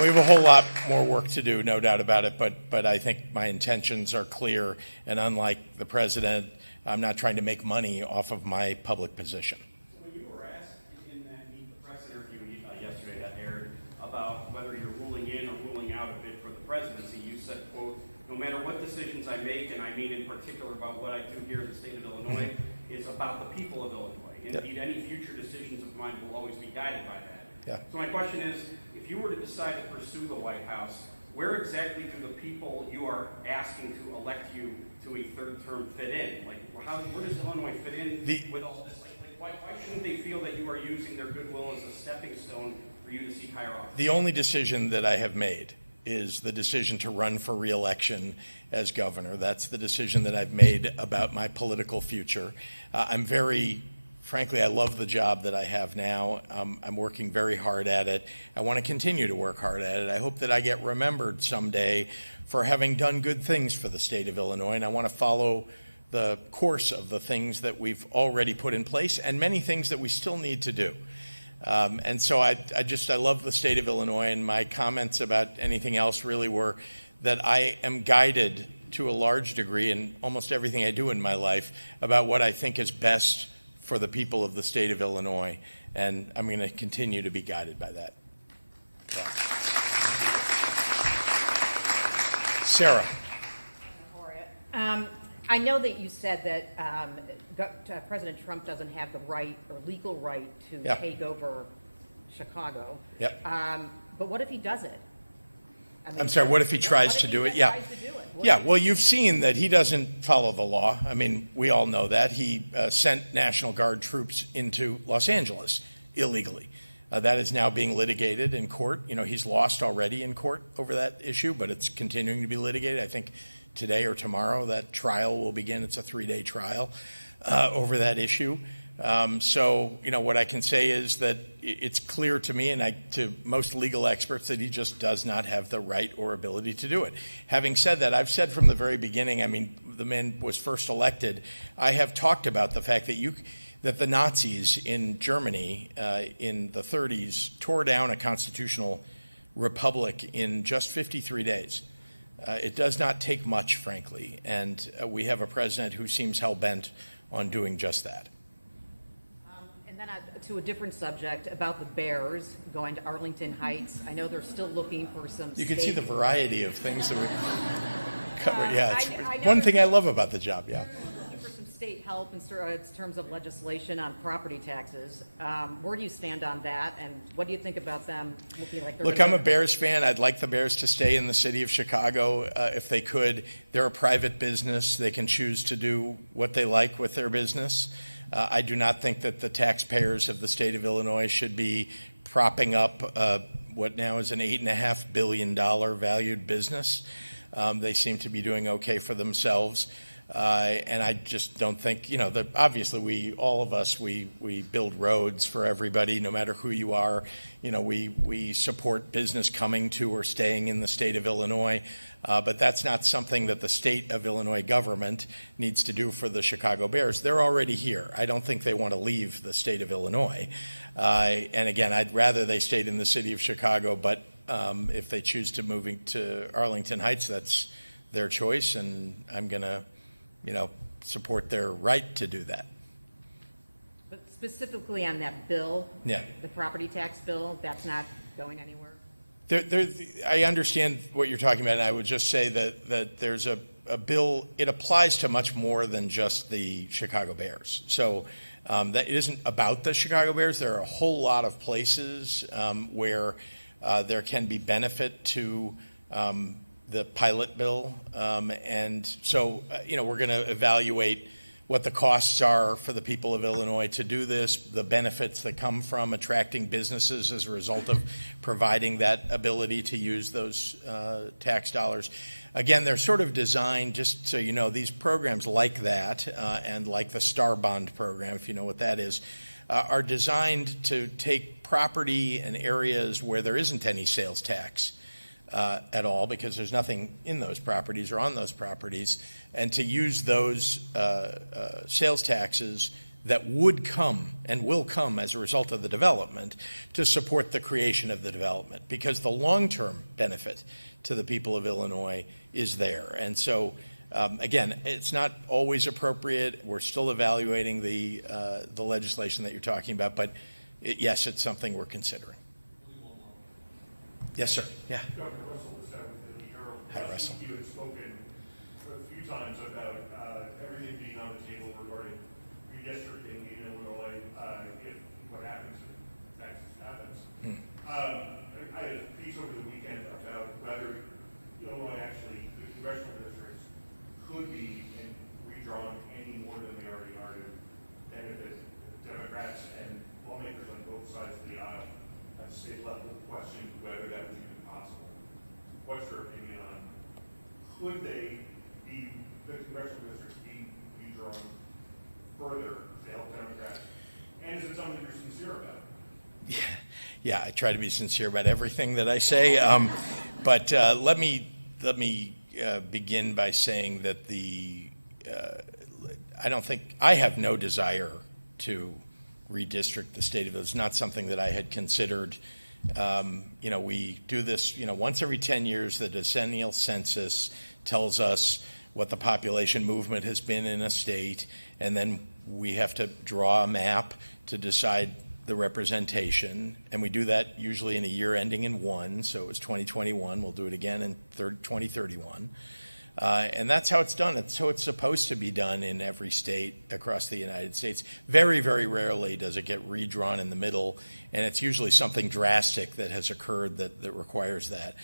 we have a whole lot more work to do, no doubt about it, but I think my intentions are clear, and unlike the president, I'm not trying to make money off of my public position. So when you were asked in that Meet the Press interview yesterday that aired about whether you're ruling in or ruling out a bid for the presidency, you said, quote, no matter what decisions I make, and I mean in particular about what I do here in the state of Illinois, is about the people of Illinois. Indeed, any future decisions of mine will always be guided by that. Yeah. So my question is, if you were to decide to pursue the White House, where exactly do the people you are asking to elect you to a 3rd term fit in? Like, where does Illinois fit in with all this? Why shouldn't they feel that you are using their goodwill as a stepping stone for you to seek higher office? The only decision that I have made is the decision to run for re-election as governor. That's the decision that I've made about my political future. I'm very frankly, I love the job that I have now. I'm working very hard at it. I want to continue to work hard at it. I hope that I get remembered someday for having done good things for the state of Illinois, and I want to follow the course of the things that we've already put in place and many things that we still need to do. And so I love the state of Illinois, and my comments about anything else really were that I am guided to a large degree in almost everything I do in my life about what I think is best for the people of the state of Illinois, and I'm going to continue to be guided by that. Yeah. Sarah. I know that you said that President Trump doesn't have the right or legal right to take over Chicago. Yep. But what if he does it? I mean, I'm sorry, what if he tries to do it? Yeah. Yeah, well, you've seen that he doesn't follow the law. I mean, we all know that. He sent National Guard troops into Los Angeles illegally. That is now being litigated in court. You know, he's lost already in court over that issue, but it's continuing to be litigated. I think today or tomorrow that trial will begin. It's a 3-day trial over that issue. So, you know, what I can say is that it's clear to me and to most legal experts that he just does not have the right or ability to do it. Having said that, I've said from the very beginning, I mean, the man was first elected, I have talked about the fact that the Nazis in Germany in the 30s tore down a constitutional republic in just 53 days. It does not take much, frankly, and we have a president who seems hell-bent on doing just that. And then to a different subject about the Bears going to Arlington Heights. I know they're still looking for some You can see the variety of things that we cover. Yeah, it's one thing I love about the job, yeah. Looking for some state help in terms of legislation on property taxes. Where do you stand on that, and what do you think about them looking like they're... Look, I'm a Bears fan. I'd like the Bears to stay in the city of Chicago if they could. They're a private business. They can choose to do what they like with their business. I do not think that the taxpayers of the state of Illinois should be propping up what now is an $8.5 billion valued business. They seem to be doing okay for themselves. And I just don't think, you know, that obviously all of us, we build roads for everybody, no matter who you are. You know, we support business coming to or staying in the state of Illinois. But that's not something that the state of Illinois government needs to do for the Chicago Bears. They're already here. I don't think they want to leave the state of Illinois. And again, I'd rather they stayed in the city of Chicago, but if they choose to move to Arlington Heights, that's their choice, and I'm going to, you know, support their right to do that. But specifically on that bill, yeah, the property tax bill, that's not going anywhere? I understand what you're talking about, and I would just say that there's a bill. It applies to much more than just the Chicago Bears. So that it isn't about the Chicago Bears. There are a whole lot of places where there can be benefit to the pilot bill, and so you know, we're going to evaluate what the costs are for the people of Illinois to do this, the benefits that come from attracting businesses as a result of providing that ability to use those tax dollars. Again, they're sort of designed, just so you know, these programs like that and like the Star Bond program, if you know what that is, are designed to take property in areas where there isn't any sales tax at all, because there's nothing in those properties or on those properties, and to use those sales taxes that would come and will come as a result of the development to support the creation of the development, because the long-term benefit to the people of Illinois is there. And so again, it's not always appropriate. We're still evaluating the legislation that you're talking about, but yes, it's something we're considering. Yes, sir. Yeah. Governor Russell was out with the Herald. Hi, Russell. You had spoken a few times about everything being on the table regarding redistricting in Illinois if what happens if Texas happens. I had a piece over the weekend about whether Illinois actually, the congressional districts, could be redrawn any more than they already are to benefit Democrats and lawmakers on both sides of the aisle. At state level, question whether that was even possible. What's your opinion on could they be, the congressional districts be redrawn further to help Democrats Yeah, I try to be sincere about everything that I say. But let me begin by saying that I have no desire to redistrict the state of it. It's not something that I had considered. We do this, once every 10 years. The decennial census tells us what the population movement has been in a state, and then we have to draw a map to decide the representation, and we do that usually in a year ending in 1, so it was 2021. We'll do it again in 2031. And that's how it's done. It's how it's supposed to be done in every state across the United States. Very, very rarely does it get redrawn in the middle, and it's usually something drastic that has occurred that requires that.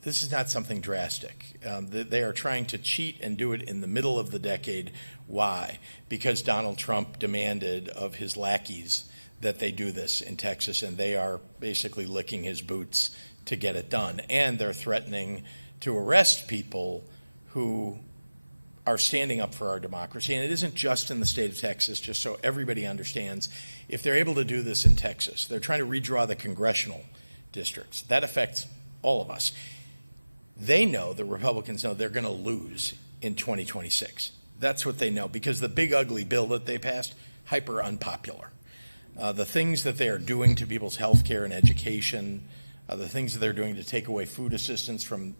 This is not something drastic. They are trying to cheat and do it in the middle of the decade. Why? Because Donald Trump demanded of his lackeys that they do this in Texas, and they are basically licking his boots to get it done. And they're threatening to arrest people who are standing up for our democracy. And it isn't just in the state of Texas, just so everybody understands. If they're able to do this in Texas, they're trying to redraw the congressional districts. That affects all of us. They know, the Republicans know, they're going to lose in 2026. That's what they know, because the big ugly bill that they passed, hyper unpopular. The things that they are doing to people's health care and education, the things that they're doing to take away food assistance from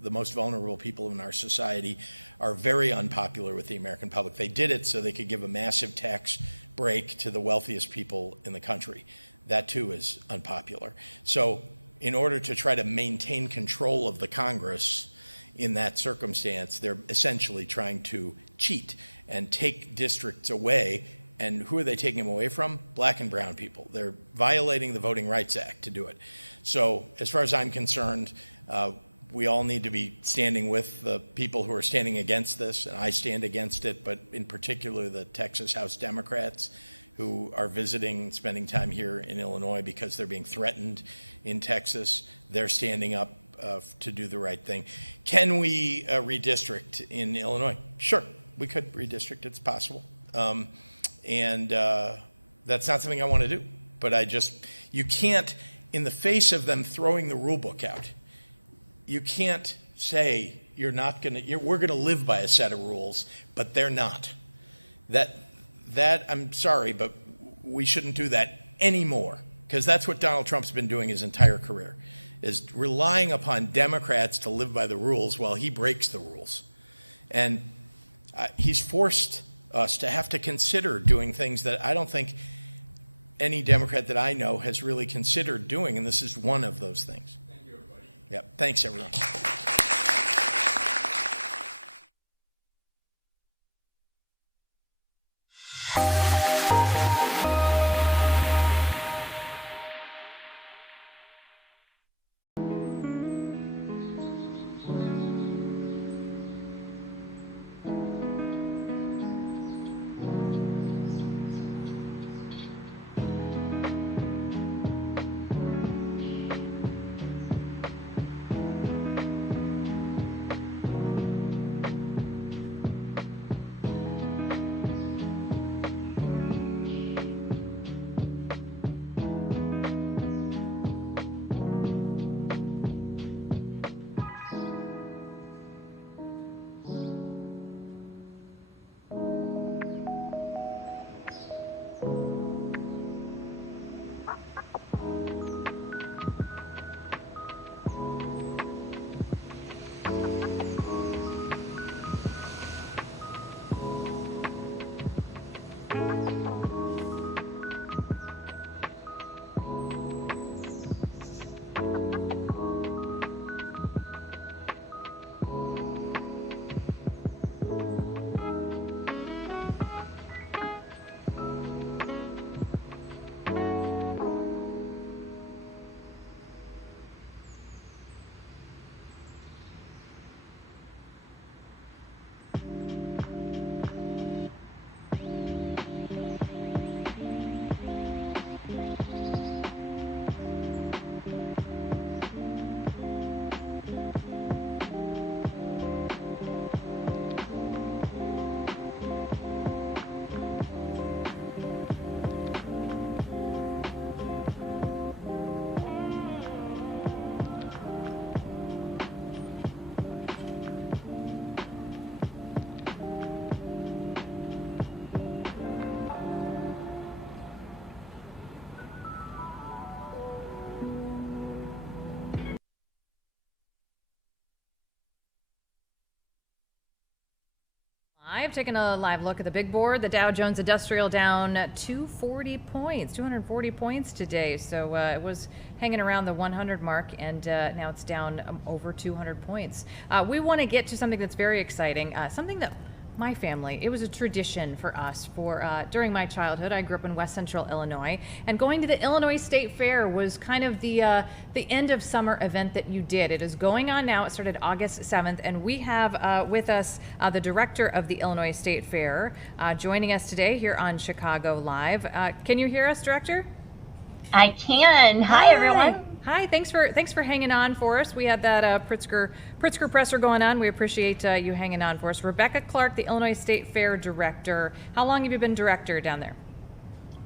the most vulnerable people in our society are very unpopular with the American public. They did it so they could give a massive tax break to the wealthiest people in the country. That too is unpopular. So in order to try to maintain control of the Congress in that circumstance, they're essentially trying to cheat and take districts away. And who are they taking them away from? Black and brown people. They're violating the Voting Rights Act to do it. So as far as I'm concerned, we all need to be standing with the people who are standing against this, and I stand against it, but in particular the Texas House Democrats who are visiting, spending time here in Illinois because they're being threatened in Texas. They're standing up to do the right thing. Can we redistrict in Illinois? Sure, we could redistrict. It's possible. And that's not something I want to do. But you can't, in the face of them throwing the rule book out, you can't say we're going to live by a set of rules, but they're not. That I'm sorry, but we shouldn't do that anymore, because that's what Donald Trump's been doing his entire career, is relying upon Democrats to live by the rules while he breaks the rules. And he's forced us to have to consider doing things that I don't think any Democrat that I know has really considered doing, and this is one of those things. Thank you, everybody. Yep. Thanks, everyone. I've taken a live look at the big board. The Dow Jones Industrial down 240 points today. So it was hanging around the 100 mark, and now it's down over 200 points. We want to get to something that's very exciting, something that my family, it was a tradition for us during my childhood. I grew up in West Central Illinois, and going to the Illinois State Fair was kind of the end of summer event that you did. It is going on now. It started August 7th, and we have with us the director of the Illinois State Fair joining us today here on Chicago Live. Can you hear us, Director? I can. Hi, everyone. Hi, thanks for hanging on for us. We had that Pritzker presser going on. We appreciate you hanging on for us. Rebecca Clark, the Illinois State Fair Director. How long have you been director down there?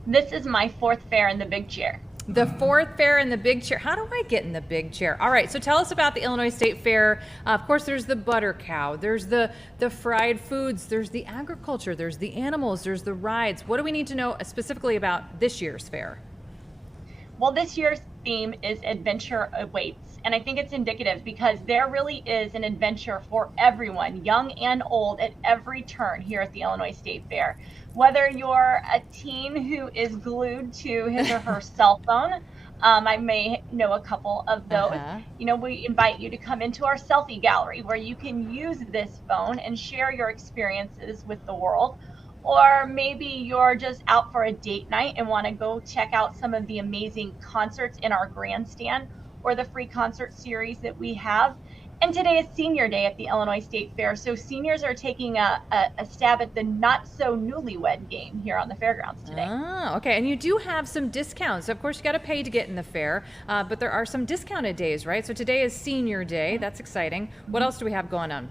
This is my 4th fair in the big chair. The 4th fair in the big chair. How do I get in the big chair? All right, so tell us about the Illinois State Fair. Of course, there's the butter cow, there's the fried foods, there's the agriculture, there's the animals, there's the rides. What do we need to know specifically about this year's fair? Well, this year's theme is Adventure Awaits, and I think it's indicative because there really is an adventure for everyone, young and old, at every turn here at the Illinois State Fair. Whether you're a teen who is glued to his or her cell phone, I may know a couple of those. You know, we invite you to come into our selfie gallery where you can use this phone and share your experiences with the world. Or maybe you're just out for a date night and want to go check out some of the amazing concerts in our grandstand or the free concert series that we have. And today is Senior Day at the Illinois State Fair, so seniors are taking a stab at the not-so-newlywed game here on the fairgrounds today. Ah, okay, and you do have some discounts. Of course, you got to pay to get in the fair, but there are some discounted days, right? So today is Senior Day. That's exciting. What else do we have going on?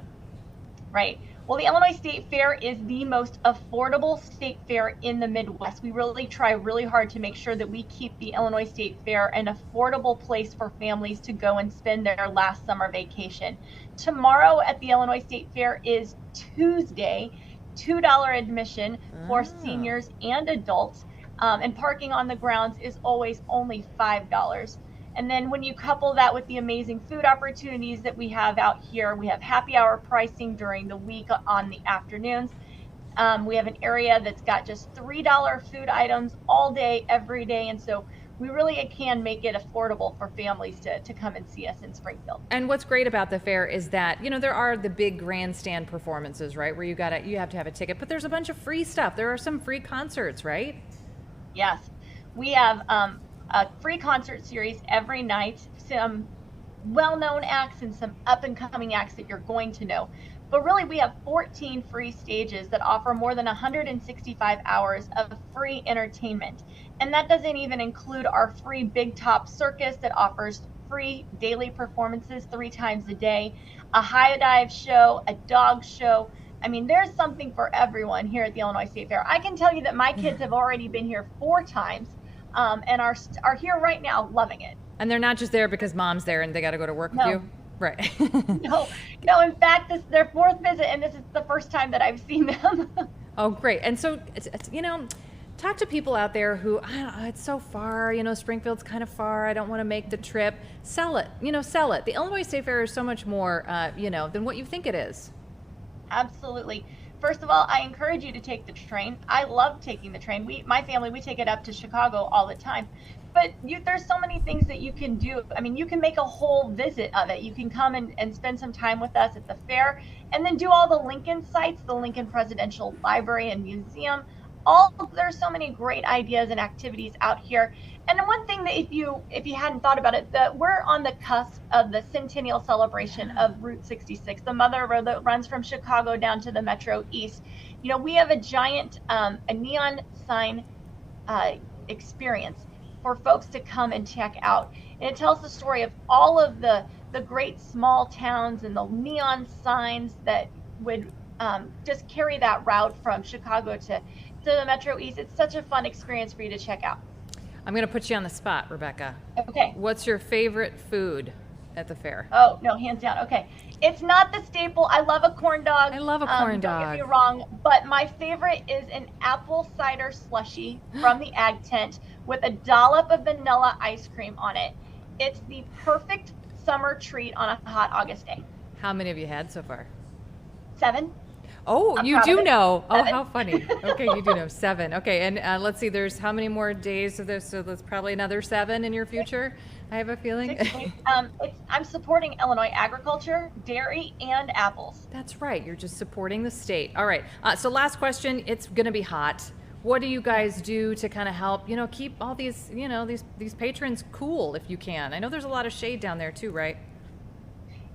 Right. Well, the Illinois State Fair is the most affordable state fair in the Midwest. We really try really hard to make sure that we keep the Illinois State Fair an affordable place for families to go and spend their last summer vacation. Tomorrow at the Illinois State Fair is Tuesday, $2 admission for seniors and adults, and parking on the grounds is always only $5. And then when you couple that with the amazing food opportunities that we have out here, we have happy hour pricing during the week on the afternoons. We have an area that's got just $3 food items all day, every day. And so we really can make it affordable for families to come and see us in Springfield. And what's great about the fair is that, you know, there are the big grandstand performances, right, where you have to have a ticket, but there's a bunch of free stuff. There are some free concerts, right? Yes. We have a free concert series every night, some well-known acts and some up-and-coming acts that you're going to know. But really, we have 14 free stages that offer more than 165 hours of free entertainment. And that doesn't even include our free Big Top Circus that offers free daily performances 3 times a day, a high dive show, a dog show. I mean, there's something for everyone here at the Illinois State Fair. I can tell you that my kids have already been here 4 times. And are here right now loving it. And they're not just there because mom's there and they got to go to work with you? Right. No, in fact, this is their 4th visit, and this is the first time that I've seen them. Oh, great. And so, you know, talk to people out there who, it's so far, you know, Springfield's kind of far, I don't want to make the trip. Sell it, sell it. The Illinois State Fair is so much more, than what you think it is. Absolutely. First of all, I encourage you to take the train. I love taking the train. My family, we take it up to Chicago all the time. But there's so many things that you can do. I mean, you can make a whole visit of it. You can come and spend some time with us at the fair and then do all the Lincoln sites, the Lincoln Presidential Library and Museum. There's so many great ideas and activities out here. And one thing that if you hadn't thought about it, we're on the cusp of the centennial celebration of Route 66, the mother road that runs from Chicago down to the Metro East. You know, we have a giant a neon sign experience for folks to come and check out. And it tells the story of all of the great small towns and the neon signs that would just carry that route from Chicago to the Metro East. It's such a fun experience for you to check out. I'm going to put you on the spot, Rebecca. Okay. What's your favorite food at the fair? Oh, no, hands down. Okay. It's not the staple. I love a corn dog. I love a corn dog. Don't get me wrong, but my favorite is an apple cider slushie from the Ag Tent with a dollop of vanilla ice cream on it. It's the perfect summer treat on a hot August day. How many have you had so far? 7. Oh, I'm you proud do of it. know. Oh, 7. how funny. Okay, you do know 7. Okay, and let's see, there's how many more days of this? So there's probably another 7 in your future, I have a feeling. 6 weeks. I'm supporting Illinois agriculture, dairy, and apples. That's right. You're just supporting the state. All right. So last question. It's going to be hot. What do you guys do to kind of help, keep all these, these patrons cool if you can? I know there's a lot of shade down there too, right?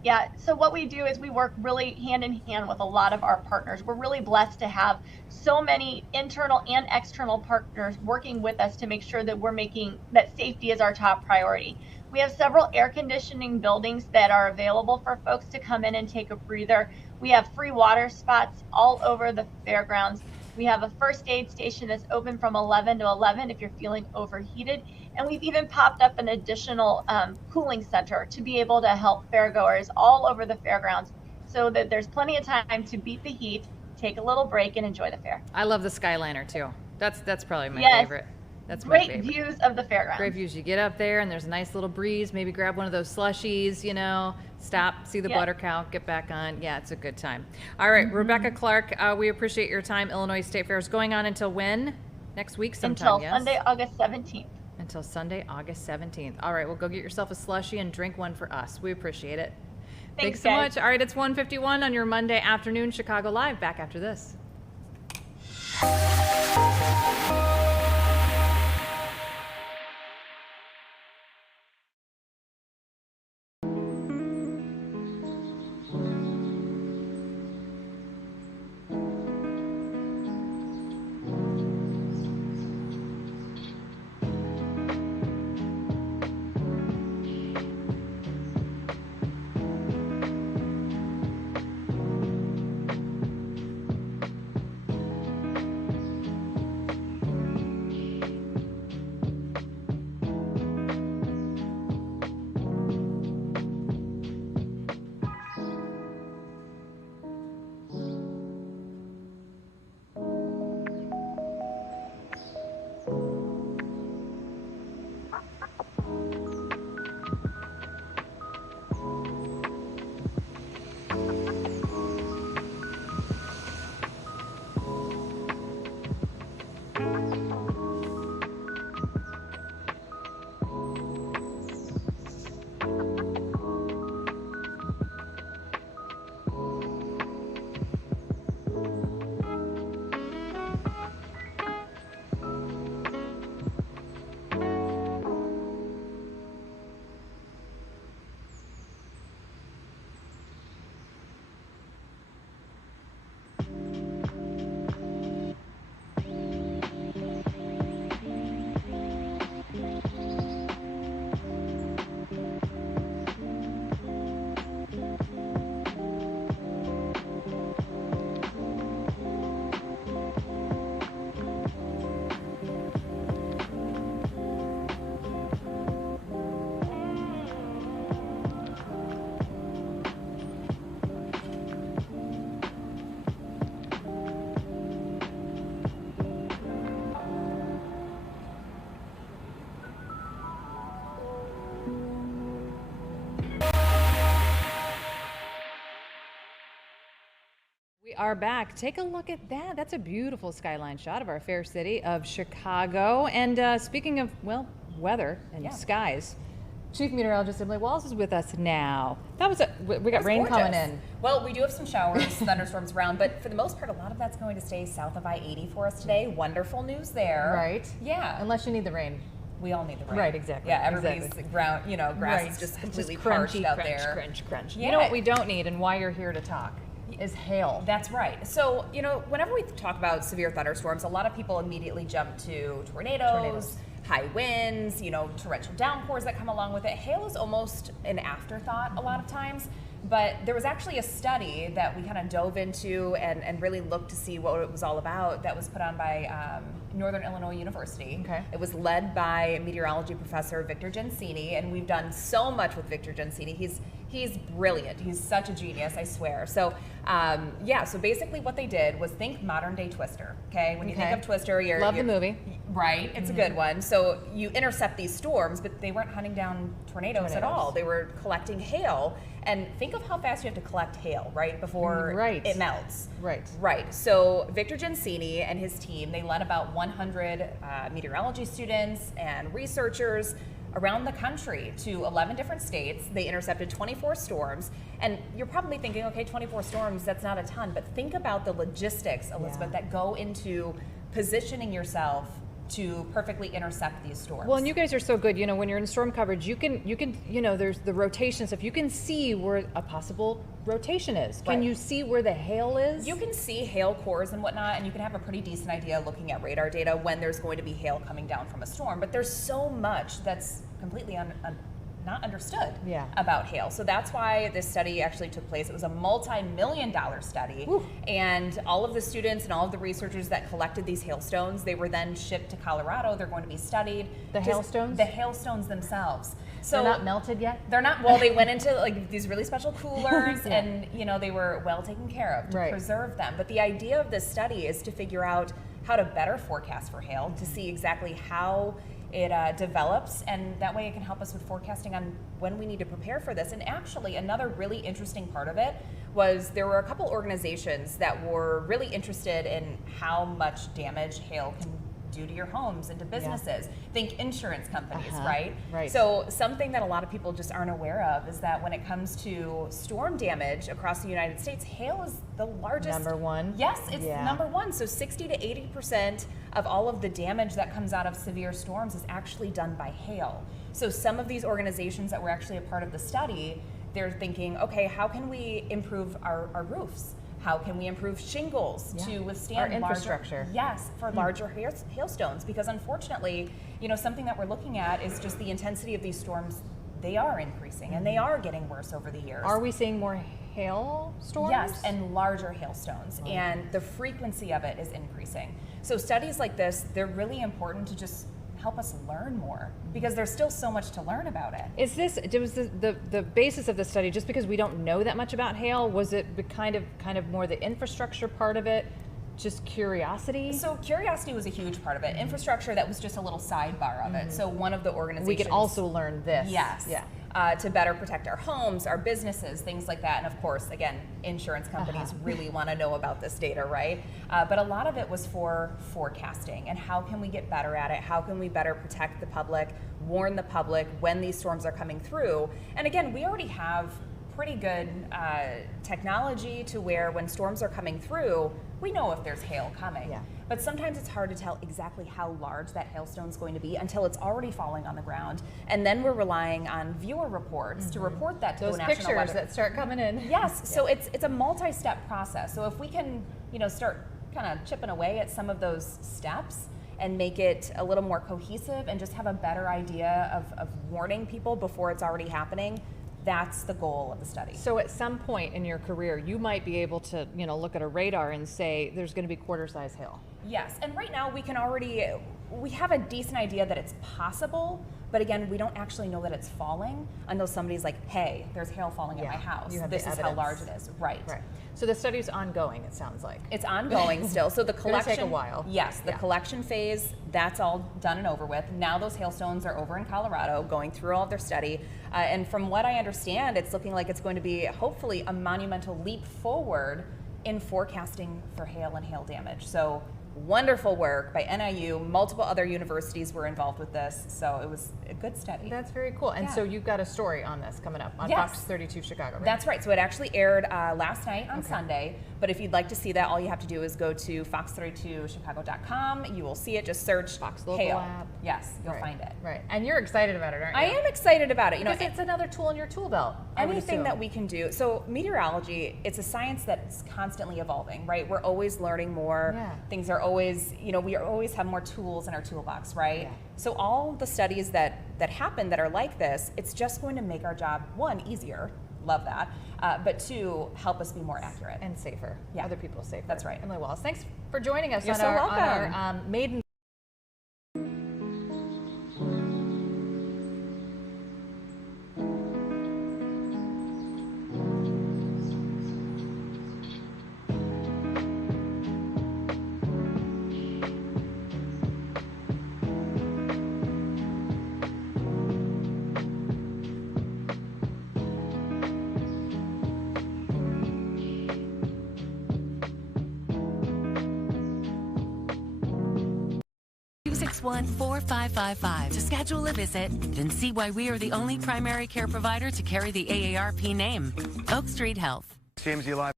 Yeah, so what we do is we work really hand in hand with a lot of our partners. We're really blessed to have so many internal and external partners working with us to make sure that we're making that safety is our top priority. We have several air conditioning buildings that are available for folks to come in and take a breather. We have free water spots all over the fairgrounds. We have a first aid station that's open from 11 to 11 if you're feeling overheated. And we've even popped up an additional cooling center to be able to help fairgoers all over the fairgrounds so that there's plenty of time to beat the heat, take a little break, and enjoy the fair. I love the Skyliner too. That's probably my Yes. favorite. That's my Great favorite. views of the fairgrounds. Great views. You get up there and there's a nice little breeze. Maybe grab one of those slushies, stop, see the Yeah. butter cow, get back on. Yeah, it's a good time. All right, Rebecca Clark, we appreciate your time. Illinois State Fair is going on until when? Next week sometime, Until yes? Sunday, August 17th. Until Sunday, August 17th. All right, well, go get yourself a slushie and drink one for us. We appreciate it. Thanks so guys. much. All right, it's 1:51 on your Monday afternoon. Chicago Live, back after this. We are back. Take a look at that. That's a beautiful skyline shot of our fair city of Chicago. And speaking of, weather and skies, Chief Meteorologist Emily Walls is with us now. We got rain gorgeous. coming in. Well, we do have some showers, thunderstorms around, but for the most part, a lot of that's going to stay south of I-80 for us today. Wonderful news there. Right. Yeah. Unless you need the rain. We all need the rain. Right, exactly. Yeah, everybody's Exactly. ground, grass Right. is just completely Just parched crunchy, out crunch, there. Crunch, crunch. Yeah. You know what we don't need and why you're here to talk is hail. That's right. So, whenever we talk about severe thunderstorms, a lot of people immediately jump to tornadoes. High winds, torrential downpours that come along with it. Hail is almost an afterthought a lot of times, but there was actually a study that we kind of dove into and really looked to see what it was all about that was put on by Northern Illinois University. Okay. It was led by meteorology professor Victor Gensini, and we've done so much with Victor Gensini. He's brilliant. He's such a genius, I swear. So, so basically what they did was think modern day Twister, okay? When you think of Twister, Love the movie. Right, it's a good one. So you intercept these storms, but they weren't hunting down tornadoes at all. They were collecting hail. And think of how fast you have to collect hail, right, before it melts. Right. So Victor Gensini and his team, they led about 100 meteorology students and researchers around the country to 11 different states. They intercepted 24 storms. And you're probably thinking, okay, 24 storms, that's not a ton. But think about the logistics, Elizabeth, that go into positioning yourself to perfectly intercept these storms. Well, and you guys are so good. You know, when you're in storm coverage, you can, you know, there's the rotation stuff. You can see where a possible rotation is. Can you see where the hail is? You can see hail cores and whatnot, and you can have a pretty decent idea looking at radar data when there's going to be hail coming down from a storm. But there's so much that's completely not understood about hail. So that's why this study actually took place. It was a multi-million-dollar study. And all of the students and all of the researchers that collected these hailstones, they were then shipped to Colorado. They're going to be studied. The hailstones? The hailstones themselves. So they're not melted yet? They're not. Well, they went into like these really special coolers and, you know, they were well taken care of to preserve them. But the idea of this study is to figure out how to better forecast for hail, to see exactly how it develops, and that way it can help us with forecasting on when we need to prepare for this. And actually, another really interesting part of it was there were a couple organizations that were really interested in how much damage hail can do to your homes and to businesses. Think insurance companies, right? So something that a lot of people just aren't aware of is that when it comes to storm damage across the United States, hail is the largest. Number one? Yes, it's number one. So 60 to 80% of all of the damage that comes out of severe storms is actually done by hail. So some of these organizations that were actually a part of the study, they're thinking, okay, how can we improve our roofs? How can we improve shingles to withstand our infrastructure? For larger hailstones, because unfortunately, you know, something that we're looking at is just the intensity of these storms. They are increasing and they are getting worse over the years. Are we seeing more hail storms? Yes, and larger hailstones, and the frequency of it is increasing. So studies like this, they're really important to just help us learn more, because there's still so much to learn about it. Was the basis of the study just because we don't know that much about hail? Was it kind of more the infrastructure part of it? Just curiosity? So curiosity was a huge part of it. Infrastructure, that was just a little sidebar of it. So one of the organizations... We could also learn this. Yes. To better protect our homes, our businesses, things like that. And of course, again, insurance companies really want to know about this data, right? But a lot of it was for forecasting and how can we get better at it? How can we better protect the public, warn the public when these storms are coming through? And again, we already have pretty good technology to where when storms are coming through, we know if there's hail coming. But sometimes it's hard to tell exactly how large that hailstone is going to be until it's already falling on the ground. And then we're relying on viewer reports to report that to those the National pictures Weather. that start coming in. Yes, so it's a multi-step process. So if we can, you know, start kind of chipping away at some of those steps and make it a little more cohesive and just have a better idea of warning people before it's already happening, that's the goal of the study. So at some point in your career, you might be able to, you know, look at a radar and say there's going to be quarter-size hail. Yes, and right now we have a decent idea that it's possible, but again, we don't actually know that it's falling until somebody's like, hey, there's hail falling at my house. This is how large it is. Right. So the study's ongoing, it sounds like. It's ongoing still. So the collection... It's going to take a while. Yes, the collection phase, that's all done and over with. Now those hailstones are over in Colorado going through all of their study. And from what I understand, it's looking like it's going to be hopefully a monumental leap forward in forecasting for hail and hail damage. So wonderful work by NIU. Multiple other universities were involved with this, so it was a good study. That's very cool. And so you've got a story on this coming up on Fox 32 Chicago, right? That's right. So it actually aired last night on Sunday, but if you'd like to see that, all you have to do is go to fox32chicago.com. You will see it. Just search Fox Local hail. app. Yes, you'll find it. Right. And you're excited about it, aren't you? I am excited about it. You know, because it's another tool in your tool belt. Anything that we can do. So meteorology, it's a science that's constantly evolving, right? We're always learning more. Things are always, you know, we always have more tools in our toolbox, right? So all the studies that happen that are like this, it's just going to make our job, one, easier, love that, but two, help us be more accurate. And safer. Other people safer. That's right. Emily Wallace, thanks for joining us You're on so our, welcome. on our maiden 261-4555 to schedule a visit, then see why we are the only primary care provider to carry the AARP name. Oak Street Health. CMZ Live.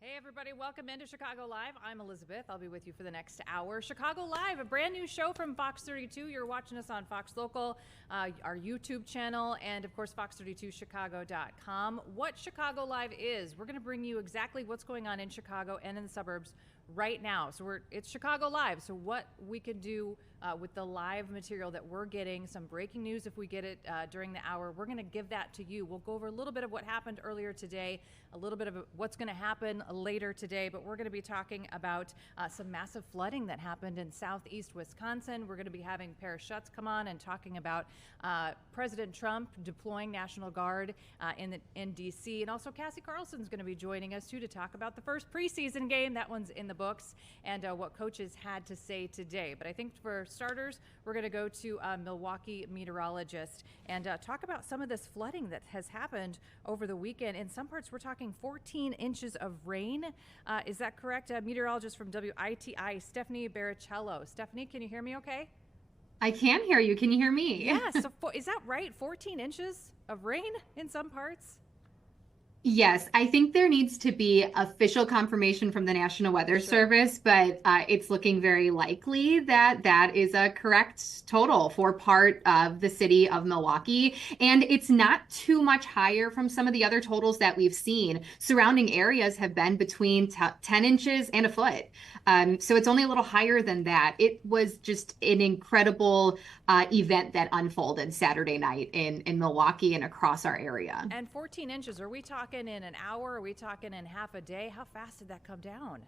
Hey everybody, welcome into Chicago Live. I'm Elizabeth. I'll be with you for the next hour. Chicago Live, a brand new show from Fox 32. You're watching us on Fox Local, our YouTube channel, and of course fox32chicago.com. What Chicago Live is, we're going to bring you exactly what's going on in Chicago and in the suburbs right now. So it's Chicago Live. So what we can do with the live material that we're getting, some breaking news if we get it during the hour, we're going to give that to you. We'll go over a little bit of what happened earlier today, a little bit of what's going to happen later today, but we're going to be talking about some massive flooding that happened in southeast Wisconsin. We're going to be having Paris Schutz come on and talking about President Trump deploying National Guard in D.C. And also Cassie Carlson is going to be joining us too to talk about the first preseason game. That one's in the books, and what coaches had to say today. But I think for starters, we're going to go to a Milwaukee meteorologist and talk about some of this flooding that has happened over the weekend. In some parts, we're talking 14 inches of rain. Is that correct? A meteorologist from WITI, Stephanie Baricello. Stephanie, can you hear me okay? I can hear you. Can you hear me? Yeah, so is that right? 14 inches of rain in some parts? Yes, I think there needs to be official confirmation from the National Weather Service, but it's looking very likely that that is a correct total for part of the city of Milwaukee. And it's not too much higher from some of the other totals that we've seen. Surrounding areas have been between 10 inches and a foot. So it's only a little higher than that. It was just an incredible event that unfolded Saturday night in Milwaukee and across our area. And 14 inches, are we talking in an hour? Are we talking in half a day? How fast did that come down?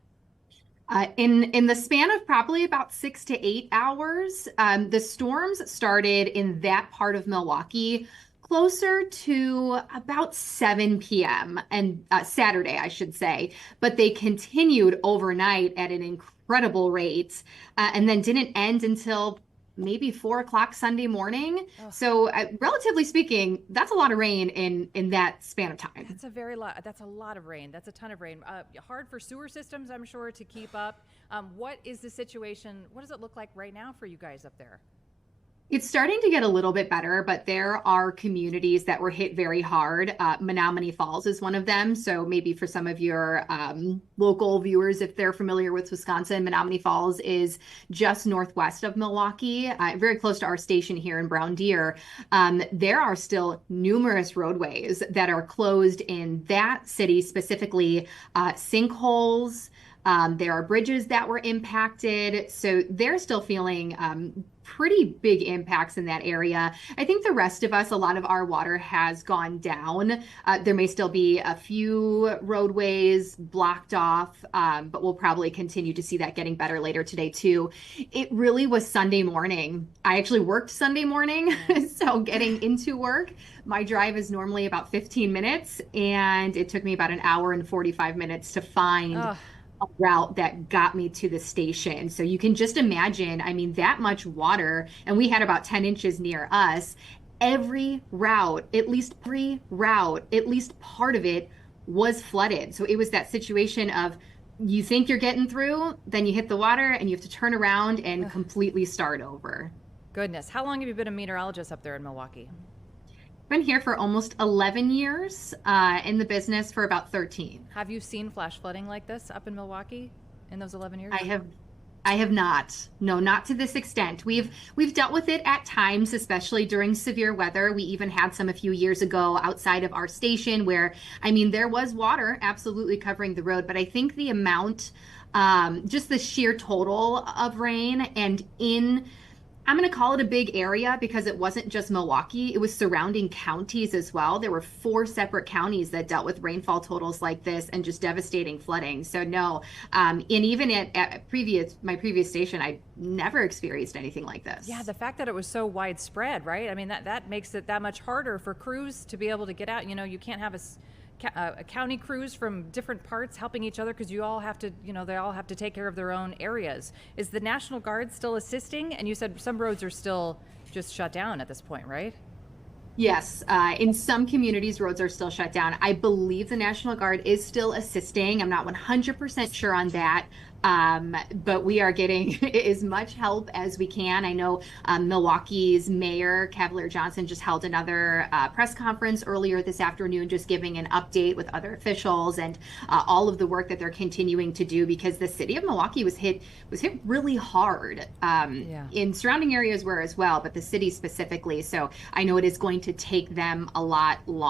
In the span of probably about 6 to 8 hours, the storms started in that part of Milwaukee closer to about 7 p.m. and Saturday, I should say, but they continued overnight at an incredible rate and then didn't end until maybe 4 o'clock Sunday morning. Oh. So relatively speaking, that's a lot of rain in that span of time. That's a lot of rain. That's a ton of rain. Hard for sewer systems, I'm sure, to keep up. What is the situation? What does it look like right now for you guys up there? It's starting to get a little bit better, but there are communities that were hit very hard. Menominee Falls is one of them. So maybe for some of your local viewers, if they're familiar with Wisconsin, Menominee Falls is just northwest of Milwaukee, very close to our station here in Brown Deer. There are still numerous roadways that are closed in that city, specifically sinkholes. There are bridges that were impacted. So they're still feeling pretty big impacts in that area. I think the rest of us, a lot of our water has gone down. There may still be a few roadways blocked off, but we'll probably continue to see that getting better later today too. It really was Sunday morning. I actually worked Sunday morning, so getting into work, my drive is normally about 15 minutes, and it took me about an hour and 45 minutes to find a route that got me to the station. So you can just imagine, I mean, that much water, and we had about 10 inches near us. Every route, at least part of it was flooded. So it was that situation of you think you're getting through, then you hit the water and you have to turn around and completely start over. Goodness. How long have you been a meteorologist up there in Milwaukee? Been here for almost 11 years, in the business for about 13. Have you seen flash flooding like this up in Milwaukee in those 11 years? I have not. No, not to this extent. We've dealt with it at times, especially during severe weather. We even had some a few years ago outside of our station where, I mean, there was water absolutely covering the road, but I think the amount, just the sheer total of rain and I'm going to call it a big area because it wasn't just Milwaukee. It was surrounding counties as well. There were 4 separate counties that dealt with rainfall totals like this and just devastating flooding. So no, and even at my previous station, I never experienced anything like this. Yeah, the fact that it was so widespread, right? I mean, that makes it that much harder for crews to be able to get out. You know, you can't have a county crews from different parts helping each other because you all have to, they all have to take care of their own areas. Is the National Guard still assisting? And you said some roads are still just shut down at this point, right? Yes, in some communities, roads are still shut down. I believe the National Guard is still assisting. I'm not 100% sure on that. But we are getting as much help as we can. I know Milwaukee's Mayor Cavalier Johnson just held another press conference earlier this afternoon, just giving an update with other officials and all of the work that they're continuing to do, because the city of Milwaukee was hit really hard. In surrounding areas were as well, but the city specifically. So I know it is going to take them a lot longer